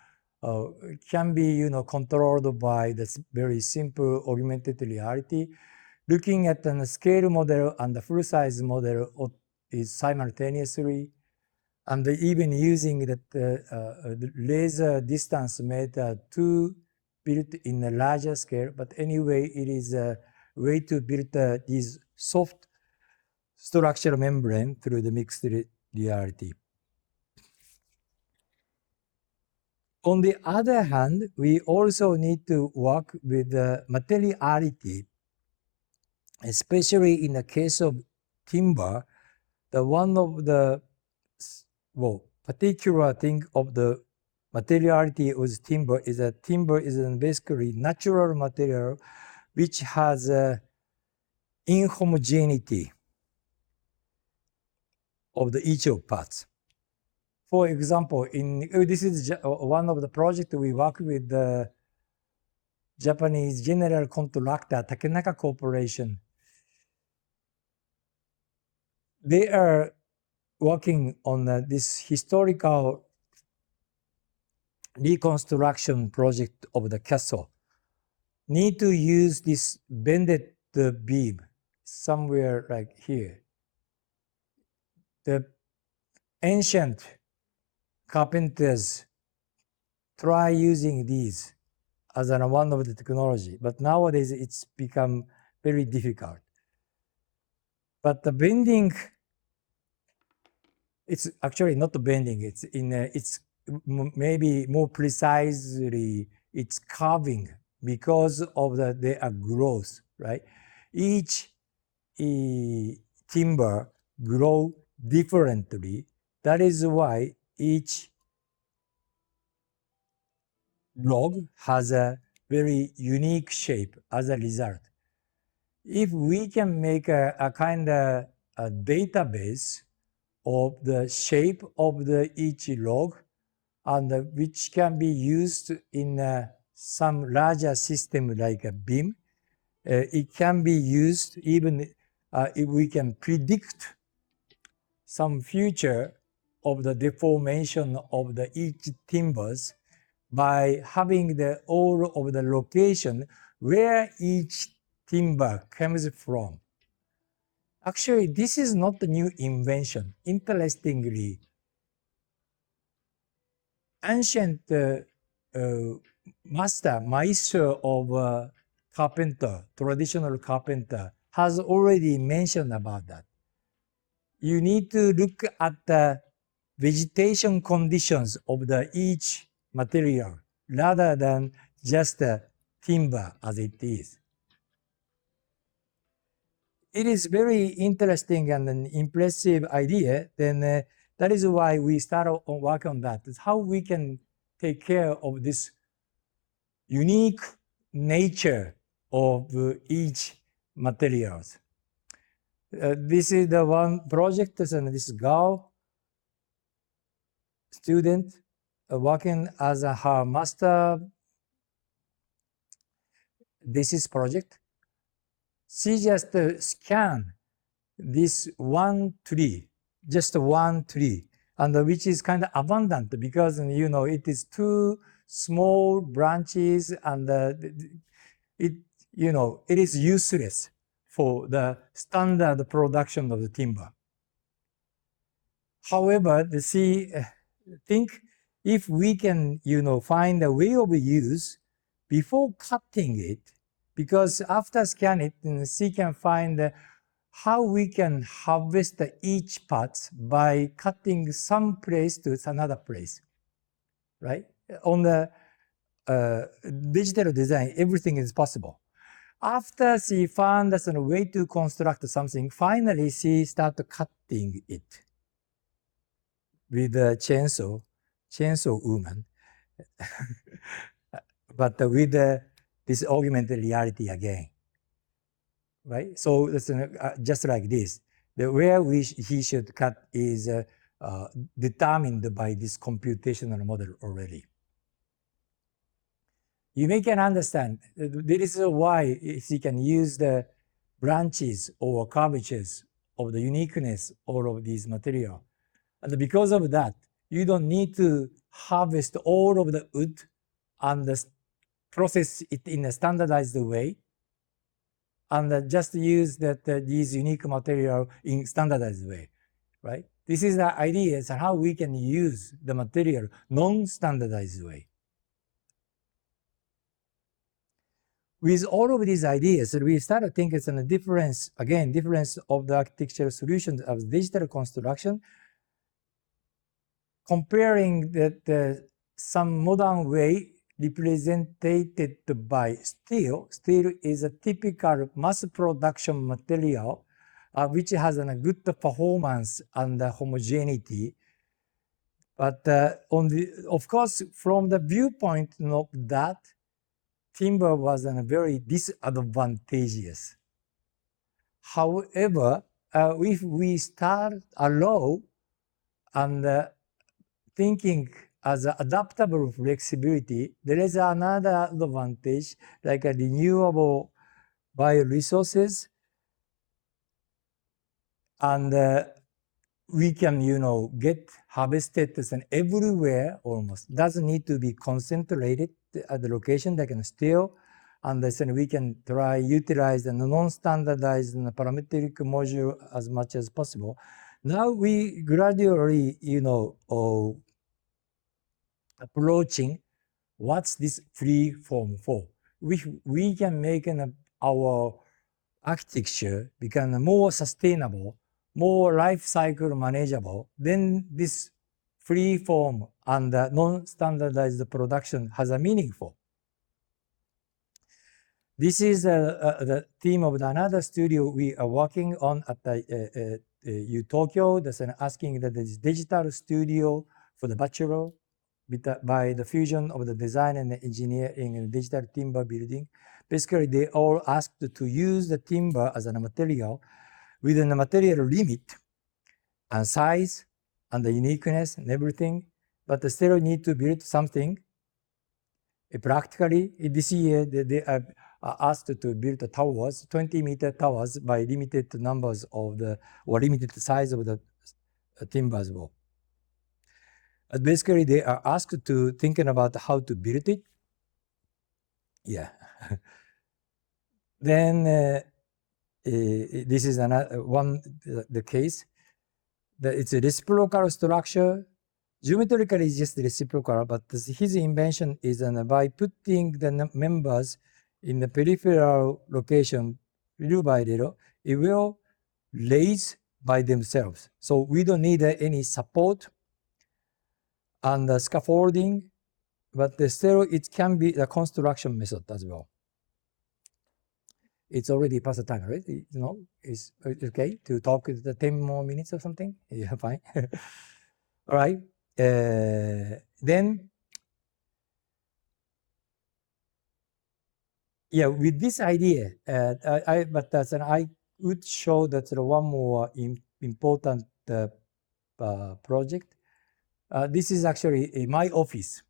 can be controlled by this very simple augmented reality. Looking at the scale model and the full size model is simultaneously, and even using the laser distance meter to build in a larger scale. But anyway, it is a way to build these soft structural membrane through the mixed reality. On the other hand, we also need to work with the materiality, especially in the case of timber. One of the particular thing of the materiality with timber is that timber is basically natural material which has inhomogeneity of each of parts. For example, this is one of the projects we work with the Japanese general contractor Takenaka Corporation. They are working on this historical reconstruction project of the castle need to use this bended beam somewhere like here. The ancient carpenters try using these as one of the technology, but nowadays it's become very difficult. But the bending, it's actually not the bending, it's maybe more precisely, it's carving because of their growth, right? Each timber grow differently. That is why each log has a very unique shape as a result. If we can make a kind of a database of the shape of each log, and which can be used in some larger system like a BIM, it can be used even if we can predict some future of the deformation of each timbers by having all of the location where each timber comes from. Actually, this is not a new invention. Interestingly, ancient maestro of carpenter, traditional carpenter, has already mentioned about that. You need to look at the vegetation conditions of each material rather than just the timber as it is. It is very interesting and an impressive idea. Then that is why we started work on that. It's how we can take care of this unique nature of each materials. This is the one project, and this Gao student working as her master thesis project. She just scanned this one tree, just one tree, and which is kind of abundant because it is two small branches, and it is useless for the standard production of the timber. However, she think if we can find a way of use before cutting it, because after scanning it, she can find how we can harvest each part by cutting some place to another place, right? On the digital design, everything is possible. After she found a way to construct something, finally she started cutting it with a chainsaw woman, but with this augmented reality again, right? So it's just like this. Where he should cut is determined by this computational model already. You can understand, this is why he can use the branches or curvatures of the uniqueness of these material. And because of that, you don't need to harvest all of the wood and process it in a standardized way, and just use these unique material in standardized way, right? This is the idea, is how we can use the material non-standardized way. With all of these ideas, we started thinking it's a difference of the architectural solutions of digital construction, comparing some modern way represented by steel. Steel is a typical mass production material which has a good performance and homogeneity. But of course, from the viewpoint of that, timber was very disadvantageous. However, if we start alone and thinking as adaptable flexibility, there is another advantage, like a renewable bioresources. And we can, get harvested everywhere almost. Doesn't need to be concentrated at the location. They can still, and then we can try utilize the non-standardized parametric module as much as possible. Now we gradually, approaching what's this free form for. We can make our architecture become more sustainable, more life cycle manageable, then this free form and non-standardized production has a meaningful. This is the theme of another studio we are working on at the Tokyo. That's asking that this digital studio for the bachelor by the fusion of the design and the engineering and digital timber building. Basically, they all asked to use the timber as a material within the material limit and size and the uniqueness and everything, but they still need to build something. Practically, this year, they are asked to build the towers, 20-meter towers by limited numbers of or limited size of the timbers. Basically, they are asked to thinking about how to build it. Yeah. Then this is another one, the case. It's a reciprocal structure. Geometrically, it's just reciprocal, but his invention is by putting the members in the peripheral location little by little, it will raise by themselves. So we don't need any support and the scaffolding, but still it can be the construction method as well. It's already past the time, right? It's okay to talk 10 more minutes or something? Yeah, fine. All right. Then, yeah, with this idea, I would show that one more important project. This is actually my office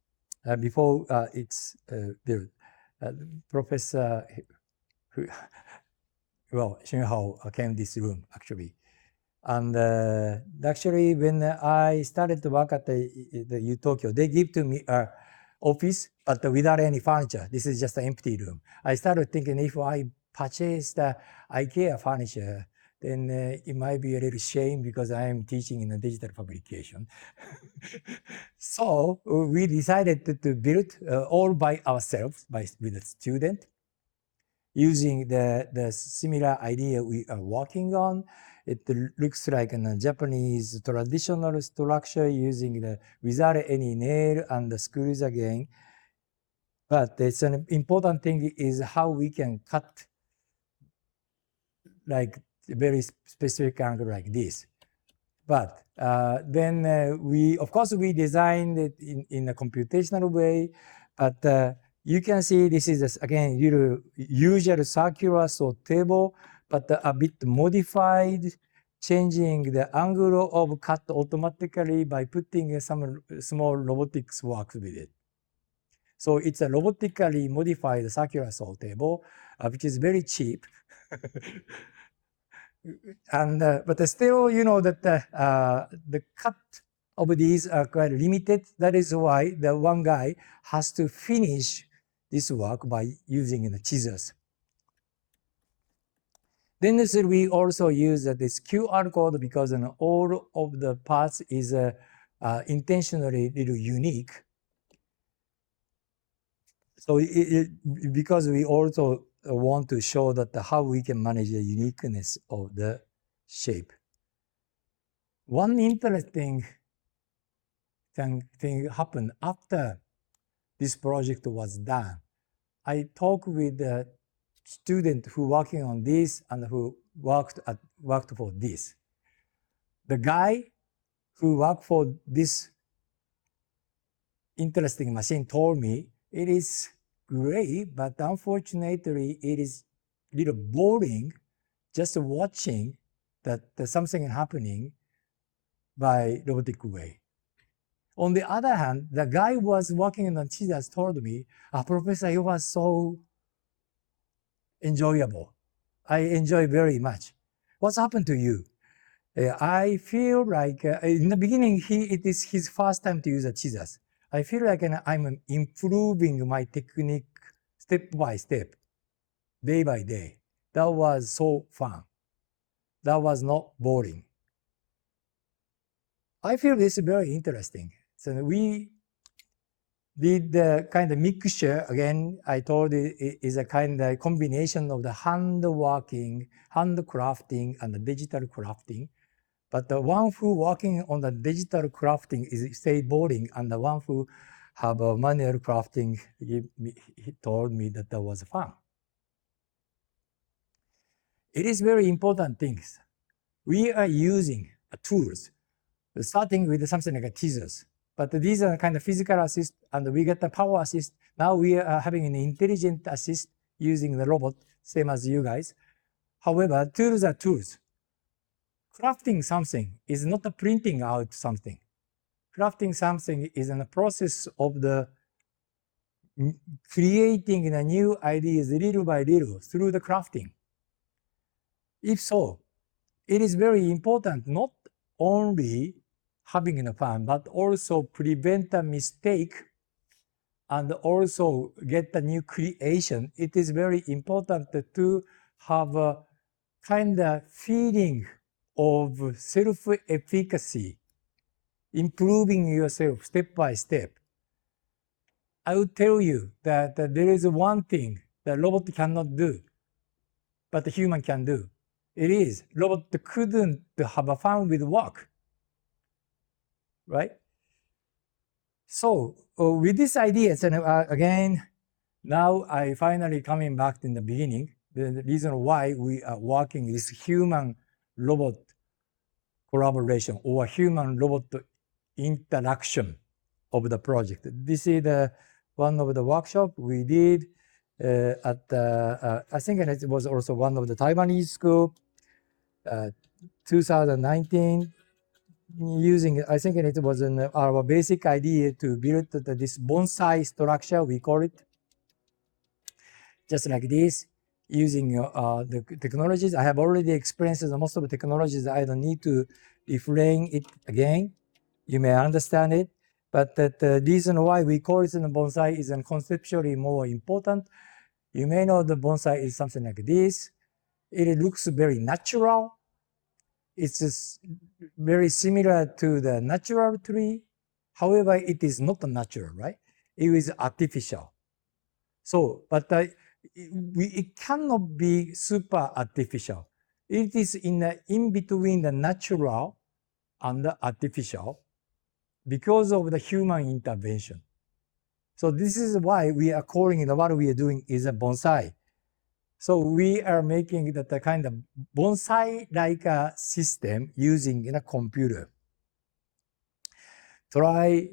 before it's built. Professor, June-Hao came this room actually. And actually, when I started to work at the Tokyo, they give to me an office, but without any furniture. This is just an empty room. I started thinking if I purchase the IKEA furniture, then it might be a little shame because I am teaching in a digital publication. So we decided to build all by ourselves with a student, using the similar idea we are working on. It looks like a Japanese traditional structure using without any nail and the screws again. But it's an important thing is how we can cut like a very specific angle like this. But then we designed it in a computational way, but you can see this is, again, usual circular table, but a bit modified, changing the angle of cut automatically by putting some small robotics work with it. So it's a robotically modified circular saw table, which is very cheap. And but still, that the cut of these are quite limited. That is why the one guy has to finish this work by using the chisels. Then we also use this QR code because all of the parts is intentionally little unique. So because we also want to show that how we can manage the uniqueness of the shape. One interesting thing happened after this project was done. I talked with a student who working on this and who worked for this. The guy who worked for this interesting machine told me it is great, but unfortunately it is a little boring just watching that there's something happening by robotic way. On the other hand, the guy who was working on chisels told me, Professor, it was so enjoyable. I enjoy very much. What's happened to you? I feel like in the beginning, it is his first time to use a scissors. I feel like I'm improving my technique step by step, day by day. That was so fun. That was not boring. I feel this is very interesting. So we did the kind of mixture, again, I told it is a kind of combination of the handworking, handcrafting, and the digital crafting. But the one who working on the digital crafting is say boring, and the one who have a manual crafting, he told me that that was fun. It is very important things. We are using tools, starting with something like a teasers. But these are kind of physical assist, and we get the power assist. Now we are having an intelligent assist using the robot, same as you guys. However, tools are tools. Crafting something is not a printing out something. Crafting something is in the process of the creating the new ideas little by little through the crafting. If so, it is very important not only having the fun, but also prevent a mistake and also get a new creation. It is very important to have a kind of feeling of self-efficacy, improving yourself step by step. I would tell you that there is one thing that robot cannot do, but the human can do. It is robot couldn't have a fun with work, right? So with this idea, again, now I finally coming back in the beginning, the reason why we are working this human-robot collaboration or human-robot interaction of the project. This is one of the workshop we did at, I think it was also one of the Taiwanese school, 2019, using, I think it was our basic idea to build this bonsai structure, we call it, just like this, using the technologies. I have already experienced most of the technologies. I don't need to explain it again. You may understand it. But the reason why we call it bonsai is conceptually more important. You may know the bonsai is something like this. It looks very natural. It's just very similar to the natural tree. However, it is not natural, right? It is artificial. So, but it cannot be super artificial. It is in between the natural and the artificial because of the human intervention. So this is why we are calling it, what we are doing is a bonsai. So we are making the kind of bonsai-like system using a computer. Try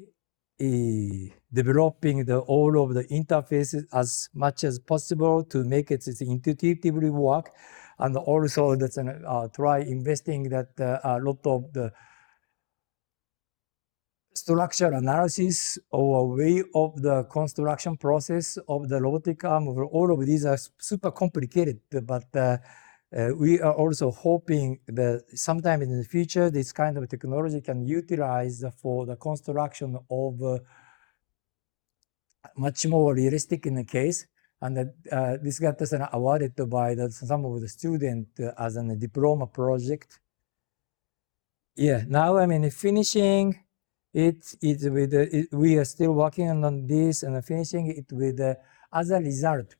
developing all of the interfaces as much as possible to make it intuitively work, and also try investing that a lot of the structural analysis or way of the construction process of the robotic arm. All of these are super complicated, but we are also hoping that sometime in the future, this kind of technology can utilize for the construction of much more realistic in the case. And this got awarded by some of the students as a diploma project. Yeah, now finishing it with we are still working on this and finishing it with as a result.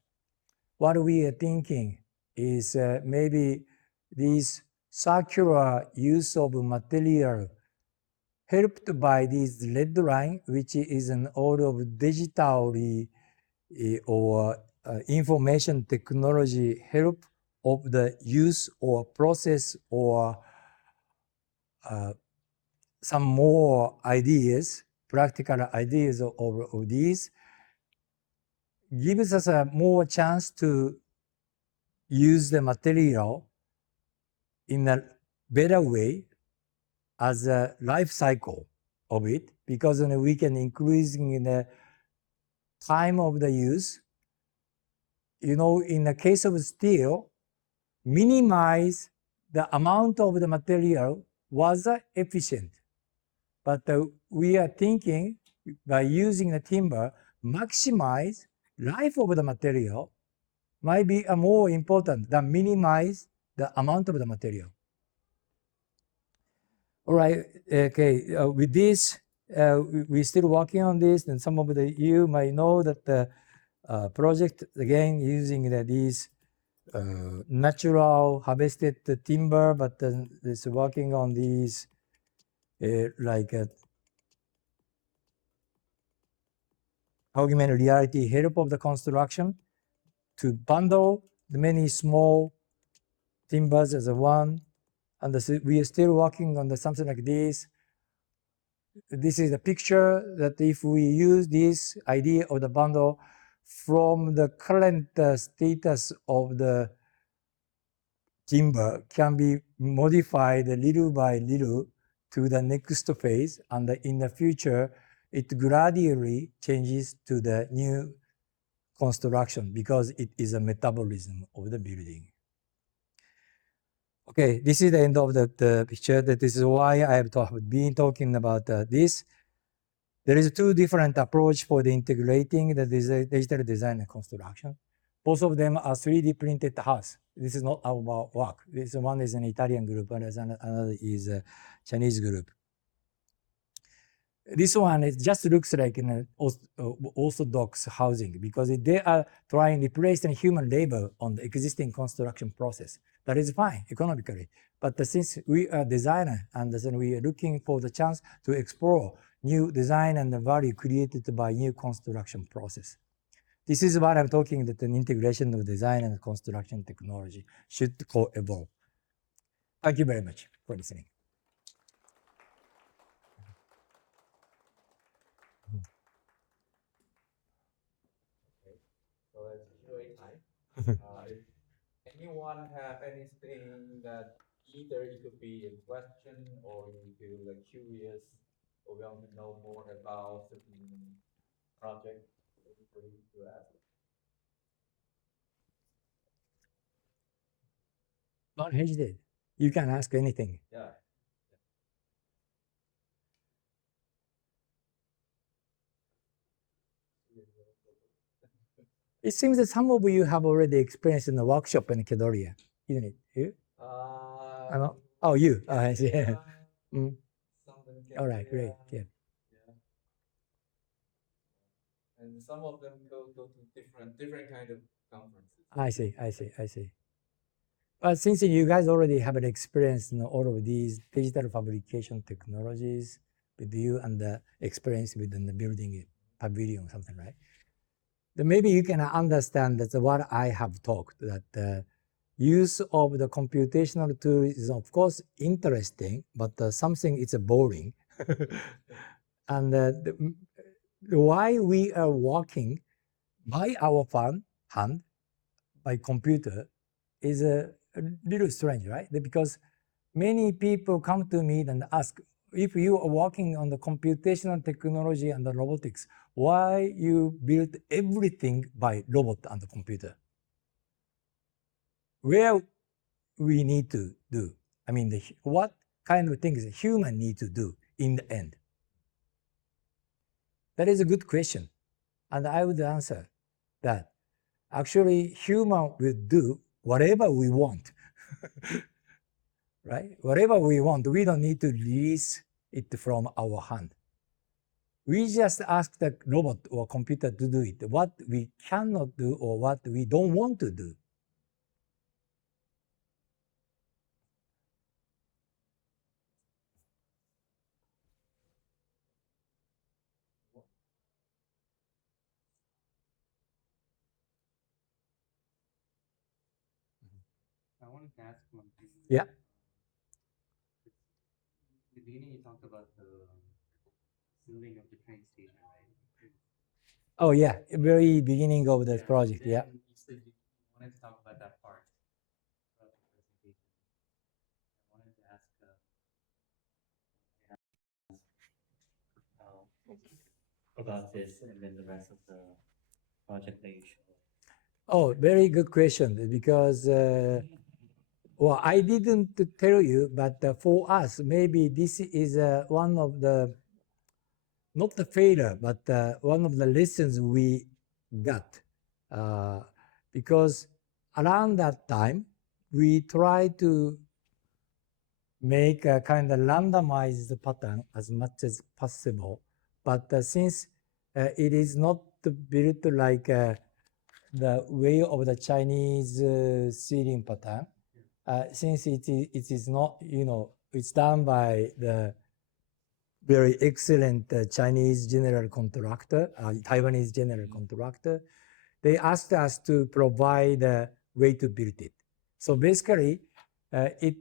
What we are thinking is maybe this circular use of material helped by this red line, which is an all of digitally or information technology help of the use or process or some more ideas, practical ideas of these, gives us a more chance to use the material in a better way as a life cycle of it, because we can increase in the time of the use. In the case of steel, minimize the amount of the material was efficient. But we are thinking by using the timber, maximize life of the material might be more important than minimize the amount of the material. All right, okay, with this, we're still working on this, and some of you might know that the project, again, using these natural harvested timber, but it's working on these augmented reality help of the construction to bundle the many small timbers as a one. And we are still working on something like this. This is a picture that if we use this idea of the bundle from the current status of the timber can be modified little by little to the next phase. And in the future, it gradually changes to the new construction because it is a metabolism of the building. Okay, this is the end of the picture. This is why I have been talking about this. There is two different approaches for the integrating the digital design and construction. Both of them are 3D printed house. This is not our work. This one is an Italian group, and another is a Chinese group. This one, it just looks like an orthodox housing because they are trying to replace the human labor on the existing construction process. That is fine economically. But since we are designer and then we are looking for the chance to explore new design and the value created by new construction process. This is what I'm talking that an integration of design and construction technology should co-evolve. Thank you very much for listening. If anyone have anything that either it could be a question or you feel like curious or want to know more about certain project, for you to ask. Don't hesitate. You can ask anything. Yeah. It seems that some of you have already experienced in the workshop in Kedoria, isn't it? You? Oh, you. Oh, I see. Mm. All right, great. Yeah. And some of them go to different kind of conferences. I see. But since you guys already have an experience in all of these digital fabrication technologies with you and the experience within the building pavilion, something, right? Then maybe you can understand that what I have talked, that the use of the computational tool is of course interesting, but something it's boring. And why we are working by our hand, by computer, is a little strange, right? Because many people come to me and ask, if you are working on the computational technology and the robotics, why you build everything by robot and the computer? Where we need to do? I mean, what kind of things human need to do in the end? That is a good question. And I would answer that actually human will do whatever we want. Right? Whatever we want, we don't need to release it from our hand. We just ask the robot or computer to do it, what we cannot do or what we don't want to do. I wanted to ask one thing. Yeah. In the beginning, you talked about the ceiling of the train station, right? Oh yeah, very beginning of the project. Yeah. You said you wanted to talk about that part of the presentation. I wanted to ask about this and then the rest of the project that you showed. Oh, very good question. Because Well, I didn't tell you, but for us, maybe this is one of the, not the failure, but one of the lessons we got. Because around that time, we tried to make a kind of randomized pattern as much as possible. But since it is not built like the way of the Chinese ceiling pattern, since it is not, it's done by the very excellent Chinese general contractor, Taiwanese general contractor, they asked us to provide a way to build it. So basically, it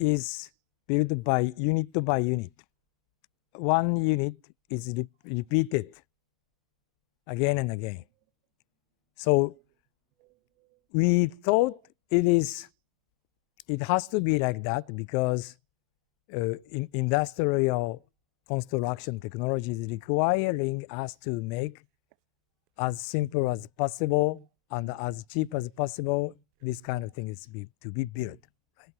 is built by unit. One unit is repeated again and again. So we thought it has to be like that because in industrial construction technology is requiring us to make as simple as possible and as cheap as possible, this kind of thing is to be built. Right?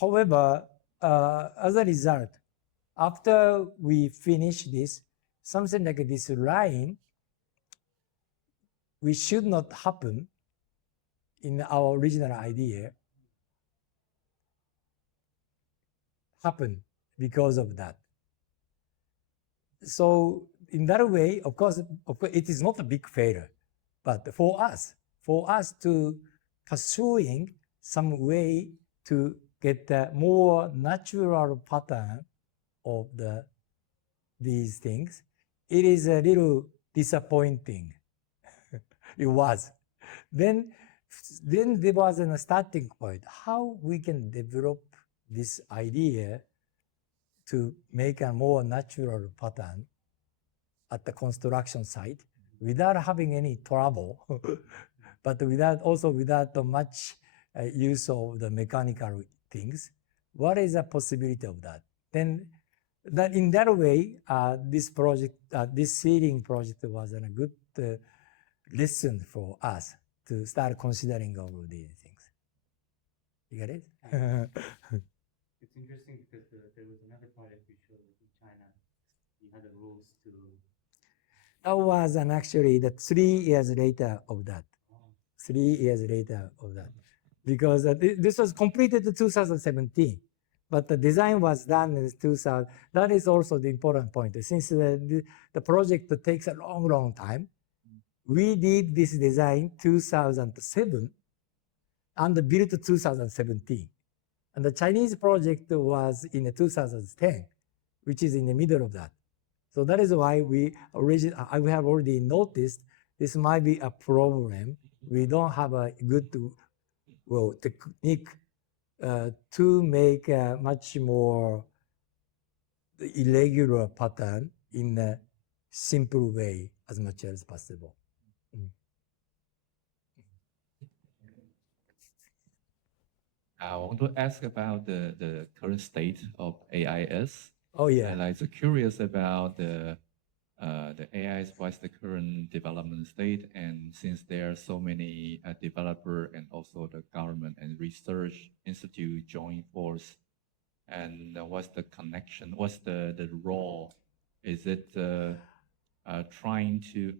However, as a result, after we finish this, something like this line, we should not happen in our original idea, happen because of that. So in that way, of course, it is not a big failure, but for us to pursuing some way to get a more natural pattern of these things, it is a little disappointing. It was. Then there was a starting point. How we can develop this idea to make a more natural pattern at the construction site without having any trouble, but without much use of the mechanical things. What is the possibility of that? Then in that way, this ceiling project was a good lesson for us to start considering all of these things. You get it? It's interesting because there was another project you showed in China. You had the rules to. That was actually 3 years later of that. 3 years later of that. Because this was completed in 2017, but the design was done in 2000. That is also the important point. Since the project takes a long time, we did this design 2007 and built 2017. And the Chinese project was in 2010, which is in the middle of that. So that is why we have already noticed this might be a problem. We don't have a good technique to make a much more irregular pattern in a simple way as much as possible. I want to ask about the current state of AIS. Oh yeah. And I'm so curious about the AIS, what's the current development state? And since there are so many developer and also the government and research institute join force, and what's the connection? What's the role? Is it trying to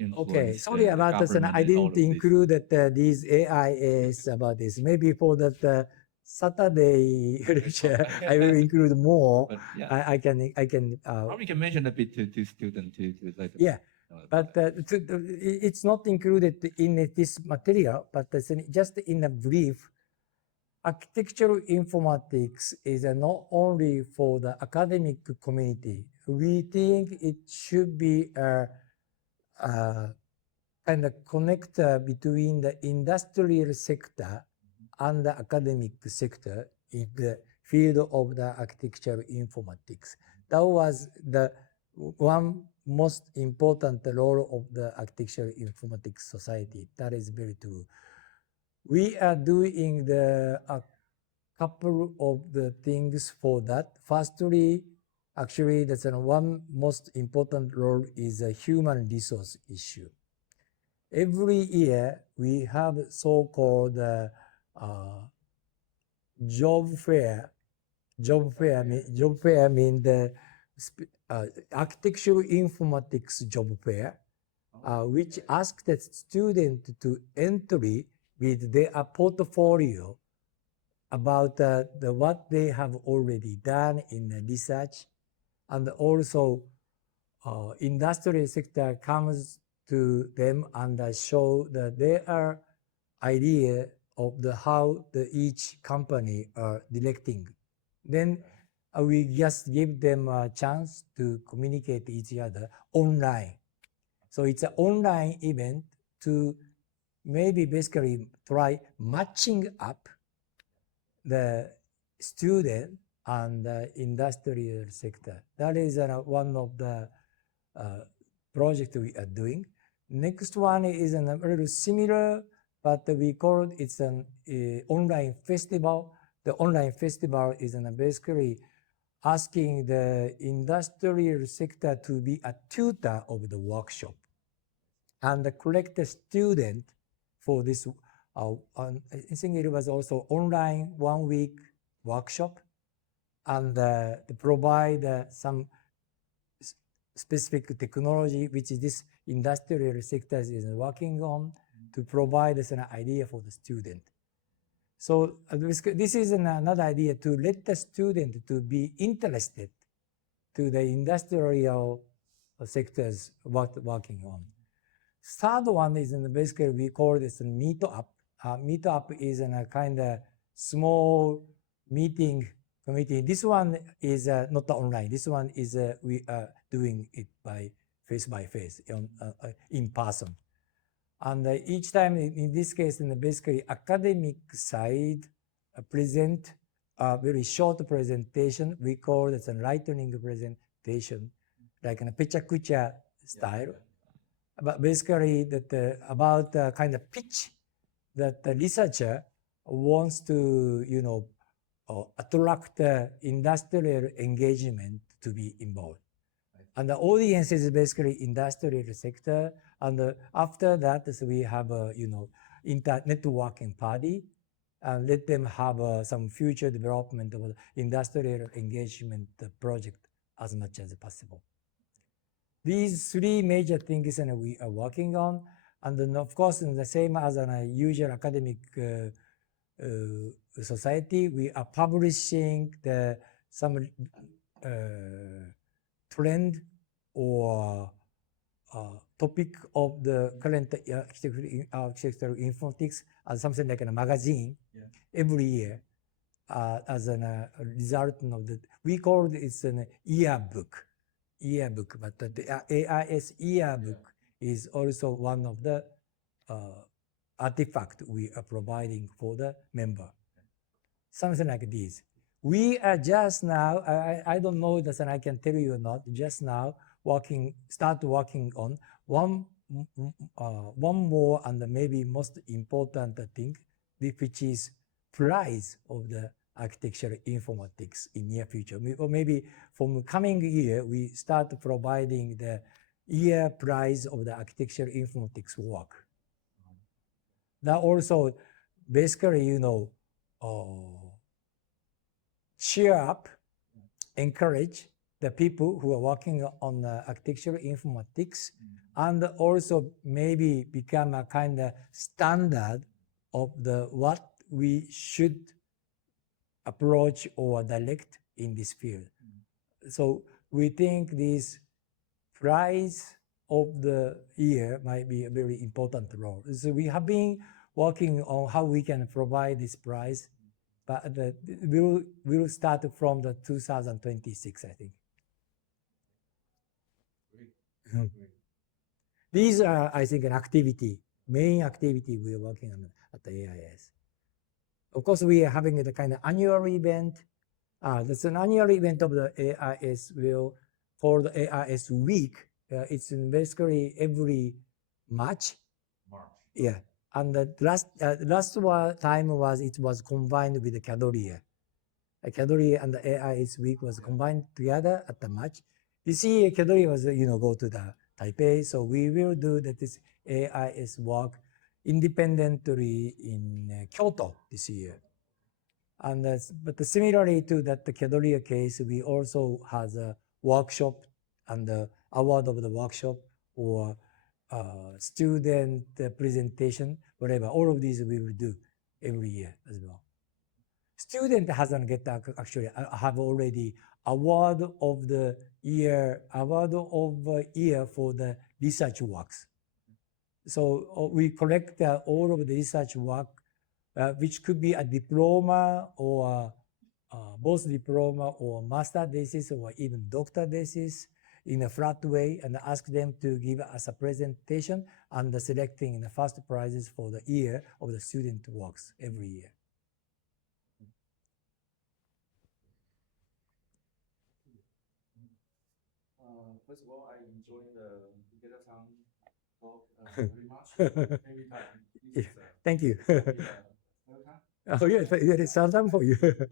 influence? Okay, sorry about this, and I didn't include these AIS about this. Maybe for that Saturday lecture, I will include more. But yeah, I can. Probably can mention a bit to students to let them. Yeah, but it's not included in this material. But just in a brief, architectural informatics is not only for the academic community. We think it should be a kind of connector between the industrial sector and the academic sector in the field of the architectural informatics. That was the one most important role of the Architectural Informatics Society. That is very true. We are doing a couple of the things for that. Firstly, actually, that's one most important role is a human resource issue. Every year, we have so-called job fair mean the Architectural Informatics job fair, which asked the student to entry with their portfolio about what they have already done in the research, and also industrial sector comes to them and show that their idea of how each company are directing. Then we just give them a chance to communicate each other online. So it's an online event to maybe basically try matching up the student and the industrial sector. That is one of the projects we are doing. Next one is a little similar, but we call it's an online festival. The online festival is basically asking the industrial sector to be a tutor of the workshop and collect the student for this. I think it was also online 1 week workshop, and to provide some specific technology which this industrial sector is working on to provide us an idea for the student. So this is another idea to let the student to be interested to the industrial sectors working on. Third one is basically we call this a meetup. Meetup is a kind of small meeting committee. This one is not online. This one is we are doing it by face in person. And each time, in this case, basically academic side present a very short presentation. We call it a lightning presentation, like a picture style. But basically, that about the kind of pitch that the researcher wants to, attract industrial engagement to be involved. And the audience is basically industrial sector. And after that, so we have a, networking party, and let them have some future development of industrial engagement project as much as possible. These three major things we are working on. And then of course, in the same as a usual academic society, we are publishing some trend or topic of the current architectural informatics as something like a magazine every year as a result of the, we call it an yearbook, but the AIS yearbook is also one of the artifact we are providing for the member. Something like this. We are just now, I don't know that I can tell you or not, just now start working on one more and maybe most important thing, which is prize of the architectural informatics in near future. Or maybe from coming year, we start providing the year prize of the architectural informatics work. That also basically, cheer up, encourage the people who are working on architectural informatics, and also maybe become a kind of standard of what we should approach or direct in this field. So we think this prize of the year might be a very important role. So we have been working on how we can provide this prize, but we'll start from the 2026, I think. Great. These are, I think, main activity we are working on at the AIS. Of course, we are having the kind of annual event. That's an annual event of the AIS called the AIS Week. It's basically every March. Yeah. And the last time it was combined with the CADORIA. CADORIA and the AIS Week was combined together at the March. This year, CADORIA was, go to the Taipei. So we will do this AIS work independently in Kyoto this year. And but similarly to that the Kedoria case, we also has a workshop and the award of the workshop or student presentation, whatever. All of these we will do every year as well. Student hasn't get actually have already award of the year for the research works. So we collect all of the research work, which could be a diploma or both diploma or master thesis or even doctor thesis in a flat way, and ask them to give us a presentation and selecting the first prizes for the year of the student works every year. First of all, I enjoy the IKEDA-san talk very much. Every time. Yeah, thank you. Welcome. Oh yeah, it is sometimes for you. Something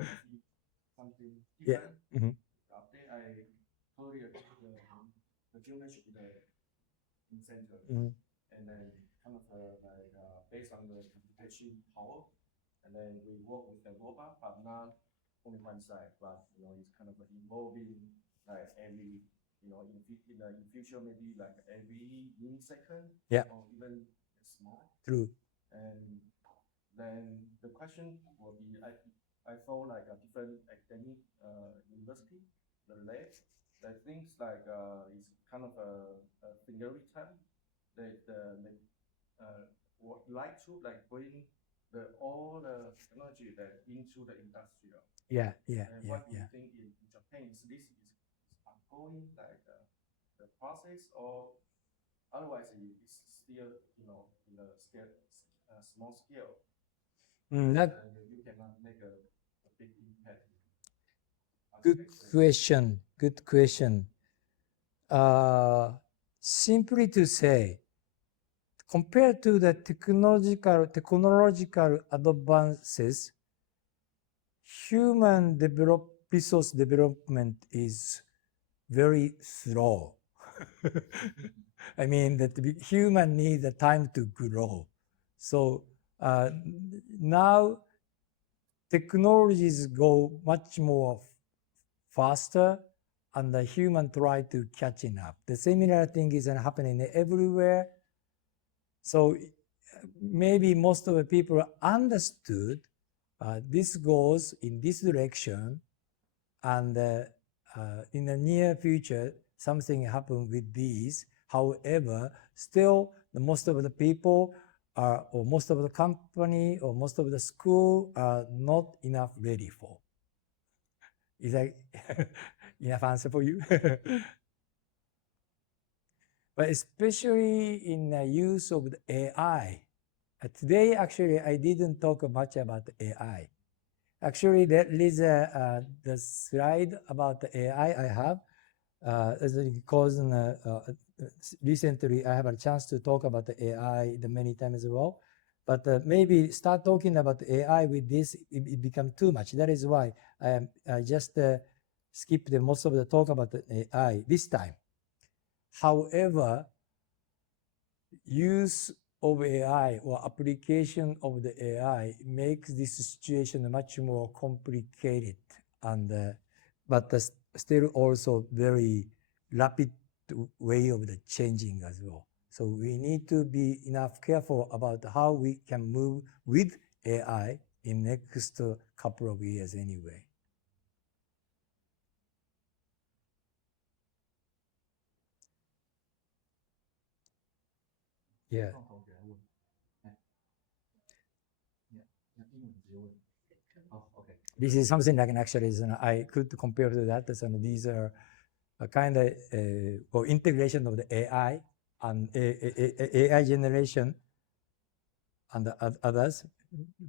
Yeah. different. Then I totally agree the geometry in the center, and then kind of based on the computation power, and then we work with the robot, but not only one side, but it's kind of involving like every in future maybe like every millisecond, Yeah, or even small. true. And then the question will be, I thought like a different academic university, the lab, that things like it's kind of a fingertip that would like to like bring all the technology that into the industrial. Yeah. And what do you think in Japan is this is ongoing like the process, or otherwise it's still in a small scale? You cannot make a big impact. Good question. Simply to say, compared to the technological advances, human resource development is very slow. I mean that human need the time to grow. So now technologies go much more faster, and the human try to catching up. The similar thing is happening everywhere. So maybe most of the people understood this goes in this direction, and in the near future something happen with these. However, still most of the people or most of the company or most of the school are not enough ready for. Is that enough answer for you? But especially in the use of the AI. Today, actually, I didn't talk much about the AI. Actually, there is the slide about the AI I have. Because recently I have a chance to talk about the AI many times as well. But maybe start talking about the AI with this, it becomes too much. That is why I just skipped most of the talk about the AI this time. However, use of AI or application of the AI makes this situation much more complicated, and but still also very rapid way of the changing as well. So we need to be enough careful about how we can move with AI in next couple of years anyway. Yeah. Oh, okay. This is something like actually I could compare to that. So these are a kind of integration of the AI and AI generation and the others,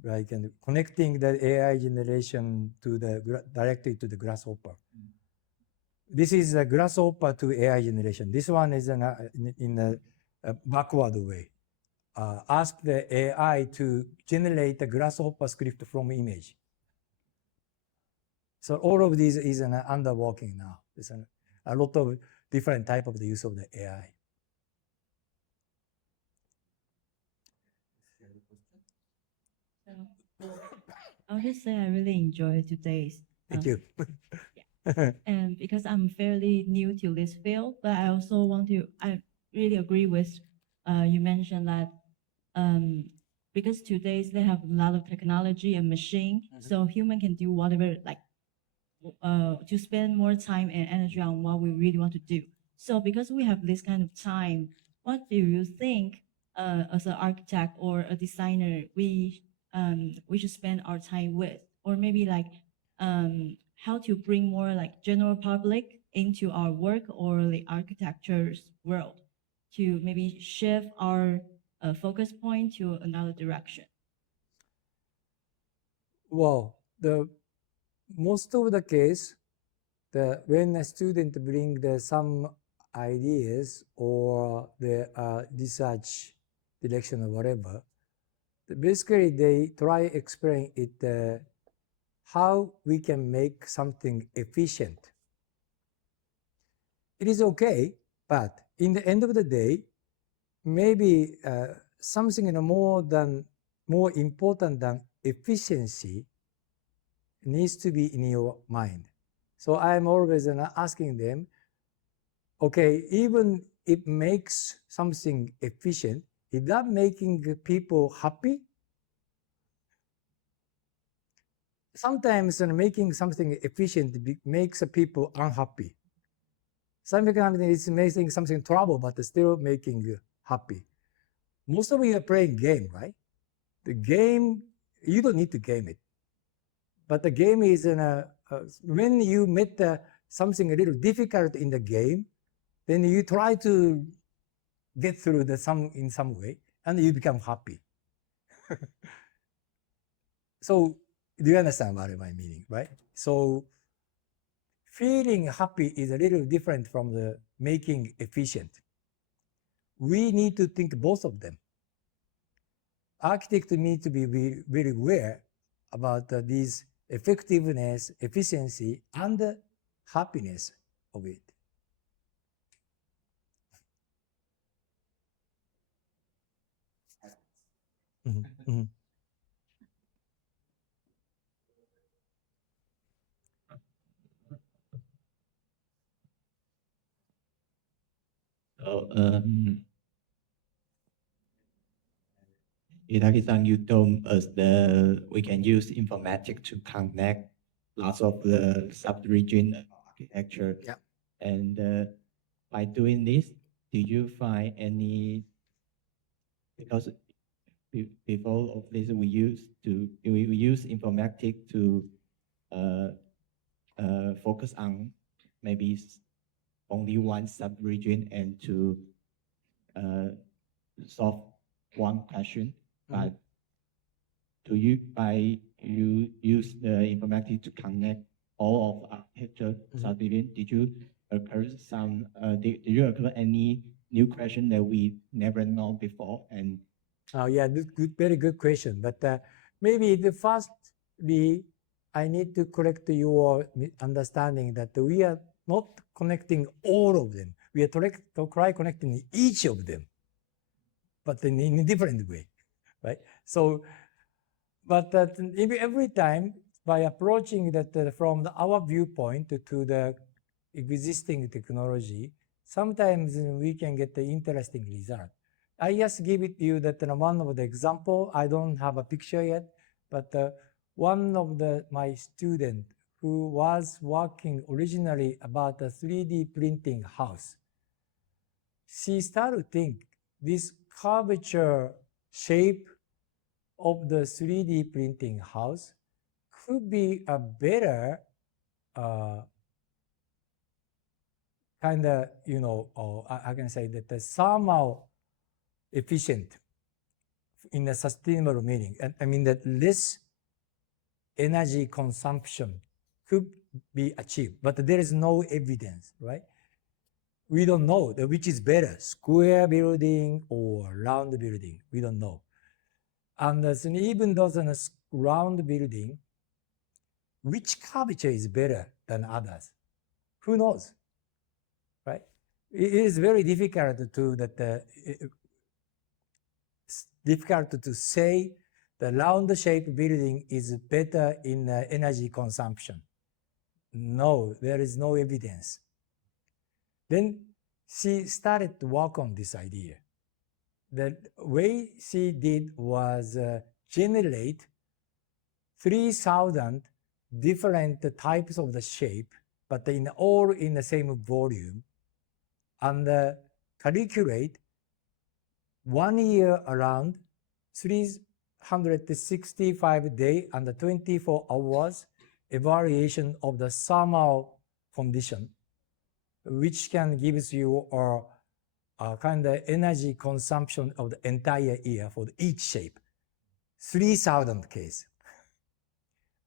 like connecting the AI generation to directly to the grasshopper. This is a grasshopper to AI generation. This one is in a backward way. Ask the AI to generate a grasshopper script from image. So all of these is under working now. There's a lot of different type of the use of the AI. I'll just say I really enjoyed today's. Thank you. And because I'm fairly new to this field, but I also I really agree with you mentioned that because today's they have a lot of technology and machine, so human can do whatever, like to spend more time and energy on what we really want to do. So because we have this kind of time, what do you think as an architect or a designer we should spend our time with, or maybe like how to bring more like general public into our work or the architecture's world to maybe shift our focus point to another direction? Well, the most of the case, when a student bring some ideas or the research direction or whatever, basically they try explain it how we can make something efficient. It is okay, but in the end of the day, maybe something more important than efficiency needs to be in your mind. So I'm always asking them, okay, even it makes something efficient, is that making people happy? Sometimes making something efficient makes people unhappy. Sometimes it's making something trouble, but still making you happy. Most of you are playing game, right? The game, you don't need to game it. But the game is, when you met something a little difficult in the game, then you try to get through in some way, and you become happy. So, do you understand what I meaning, right? So, feeling happy is a little different from the making efficient. We need to think both of them. Architects need to be very aware about these effectiveness, efficiency, and happiness of it. So, Itaki-san, you told us that we can use informatics to connect lots of the sub-region architecture. Yeah. And by doing this, did you find any, because before of this, we use informatics to focus on maybe only one sub-region and to solve one question. But you use the informatics to connect all of architecture sub-region, did you occur any new question that we never know before? And yeah, very good question. But maybe the firstly, I need to correct your understanding that we are not connecting all of them. We are try connecting each of them, but in a different way, right? So, but every time by approaching that from our viewpoint to the existing technology, sometimes we can get the interesting result. I just give it to you that one of the example. I don't have a picture yet, but one of my student who was working originally about a 3D printing house, she started to think this curvature shape of the 3D printing house could be a better kind of, I can say that the thermal efficient in a sustainable meaning. And I mean that less energy consumption could be achieved, but there is no evidence, right? We don't know which is better, square building or round building. We don't know. And even though in a round building, which curvature is better than others? Who knows, right? It is very difficult to say the round shaped building is better in energy consumption. No, there is no evidence. Then she started to work on this idea. The way she did was generate 3,000 different types of the shape, but all in the same volume, and calculate 1 year around 365 days and 24 hours evaluation of the thermal condition, which can give you a kind of energy consumption of the entire year for each shape. 3,000 cases.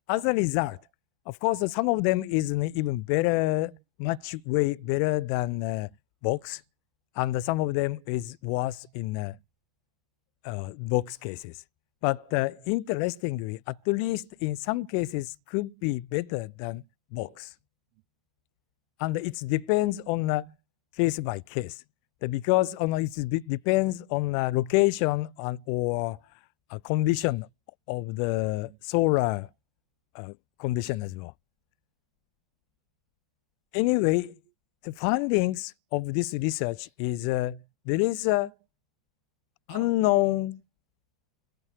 As a result, of course, some of them is even better, much way better than box, and some of them is worse in box cases. But interestingly, at least in some cases could be better than box. And it depends on case by case. Because it depends on the location or condition of the solar condition as well. Anyway, the findings of this research is there is a unknown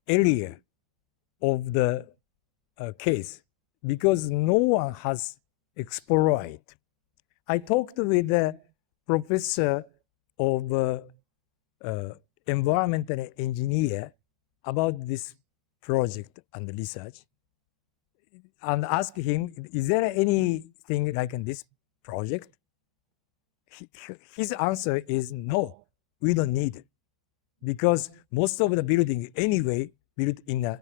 area of the case because no one has explored it. I talked with a professor of environmental engineer about this project and research and asked him, is there anything like in this project? His answer is no, we don't need it. Because most of the building anyway built in a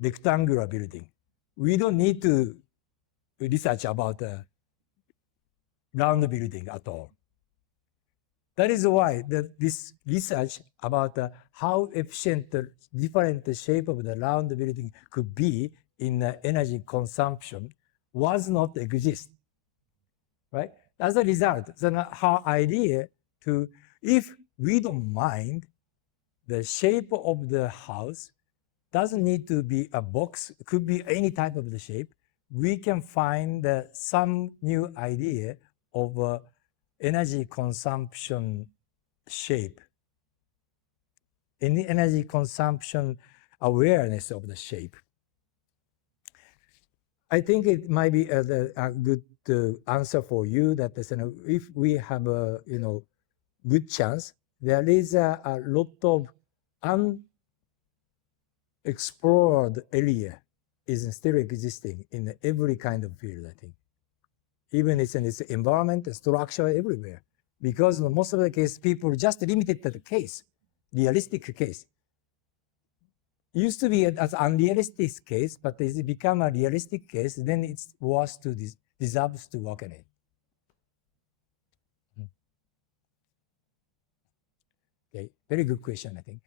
rectangular building. We don't need to research about a round building at all. That is why this research about how efficient the different shape of the round building could be in energy consumption was not exist, right? As a result, then her idea to, if we don't mind the shape of the house, doesn't need to be a box, could be any type of the shape, we can find some new idea of energy consumption shape. Any energy consumption awareness of the shape. I think it might be a good answer for you that if we have a good chance, there is a lot of unexplored area is still existing in every kind of field, I think. Even it's in its environment, structure, everywhere. Because in most of the case, people just limited to the case, realistic case. Used to be as unrealistic case, but as it become a realistic case, then it's worth to deserves to work on it. Okay, very good question, I think.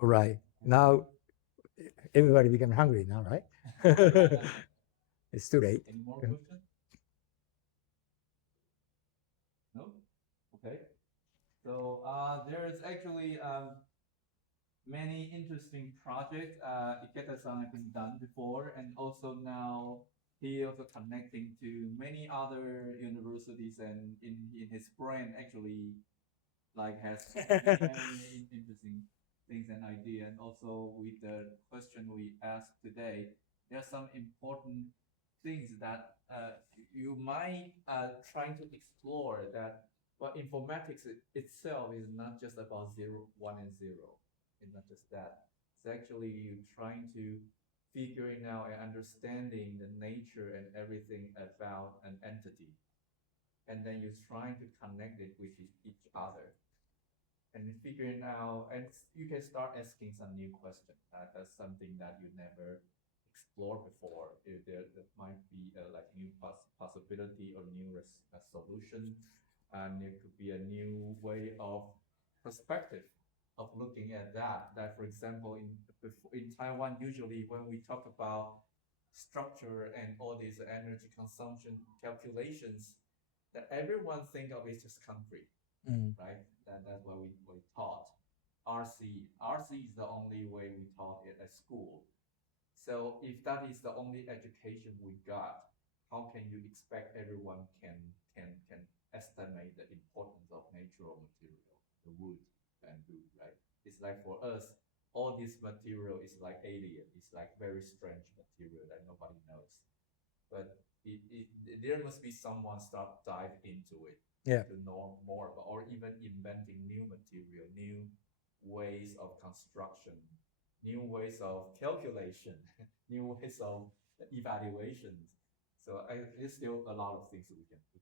All right, now everybody become hungry now, right? It's too late. Any more questions? No? Okay. So there is actually many interesting projects Ikeda-san has been done before, and also now he also connecting to many other universities, and in his brain actually like has many interesting things and idea. And also with the question we asked today, there are some important things that you might trying to explore that. But informatics itself is not just about 0, 1, and 0. It's not just that. It's actually you trying to figuring out and understanding the nature and everything about an entity. And then you're trying to connect it with each other. And figuring out, and you can start asking some new questions. That's something that you never explored before. If there might be like new possibility or new solution, and it could be a new way of perspective of looking at that. That, for example, in Taiwan, usually when we talk about structure and all these energy consumption calculations, that everyone think of it as concrete, right? that's what we taught. RC is the only way we taught it at school. So if that is the only education we got, how can you expect everyone can estimate the importance of natural material, the wood, bamboo, right? It's like for us, all this material is like alien. It's like very strange material that nobody knows. But there must be someone start dive into it to know more about, or even inventing new material, new ways of construction, new ways of calculation, new ways of evaluations. So there's still a lot of things we can do.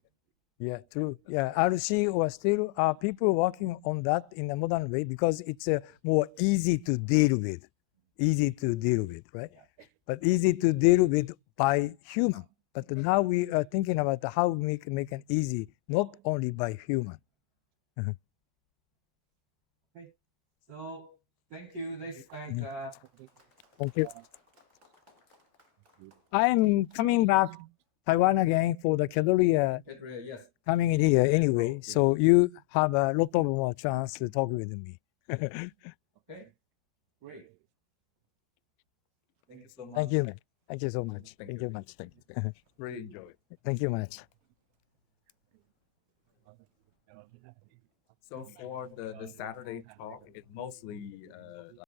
Yeah, true. Yeah, RC or still people working on that in a modern way because it's more easy to deal with, right? Yeah. But easy to deal with by human. But now we are thinking about how we can make it easy, not only by human. Okay, so thank you. Let's thank. Thank you. I'm coming back Taiwan again for the Kedria Yes. coming in here anyway. So you have a lot of more chance to talk with me. Okay, great. Thank you so much. Thank you, man. Thank you so much. Thank you much. Thank you. Really enjoy it. Thank you much. So for the Saturday talk, it mostly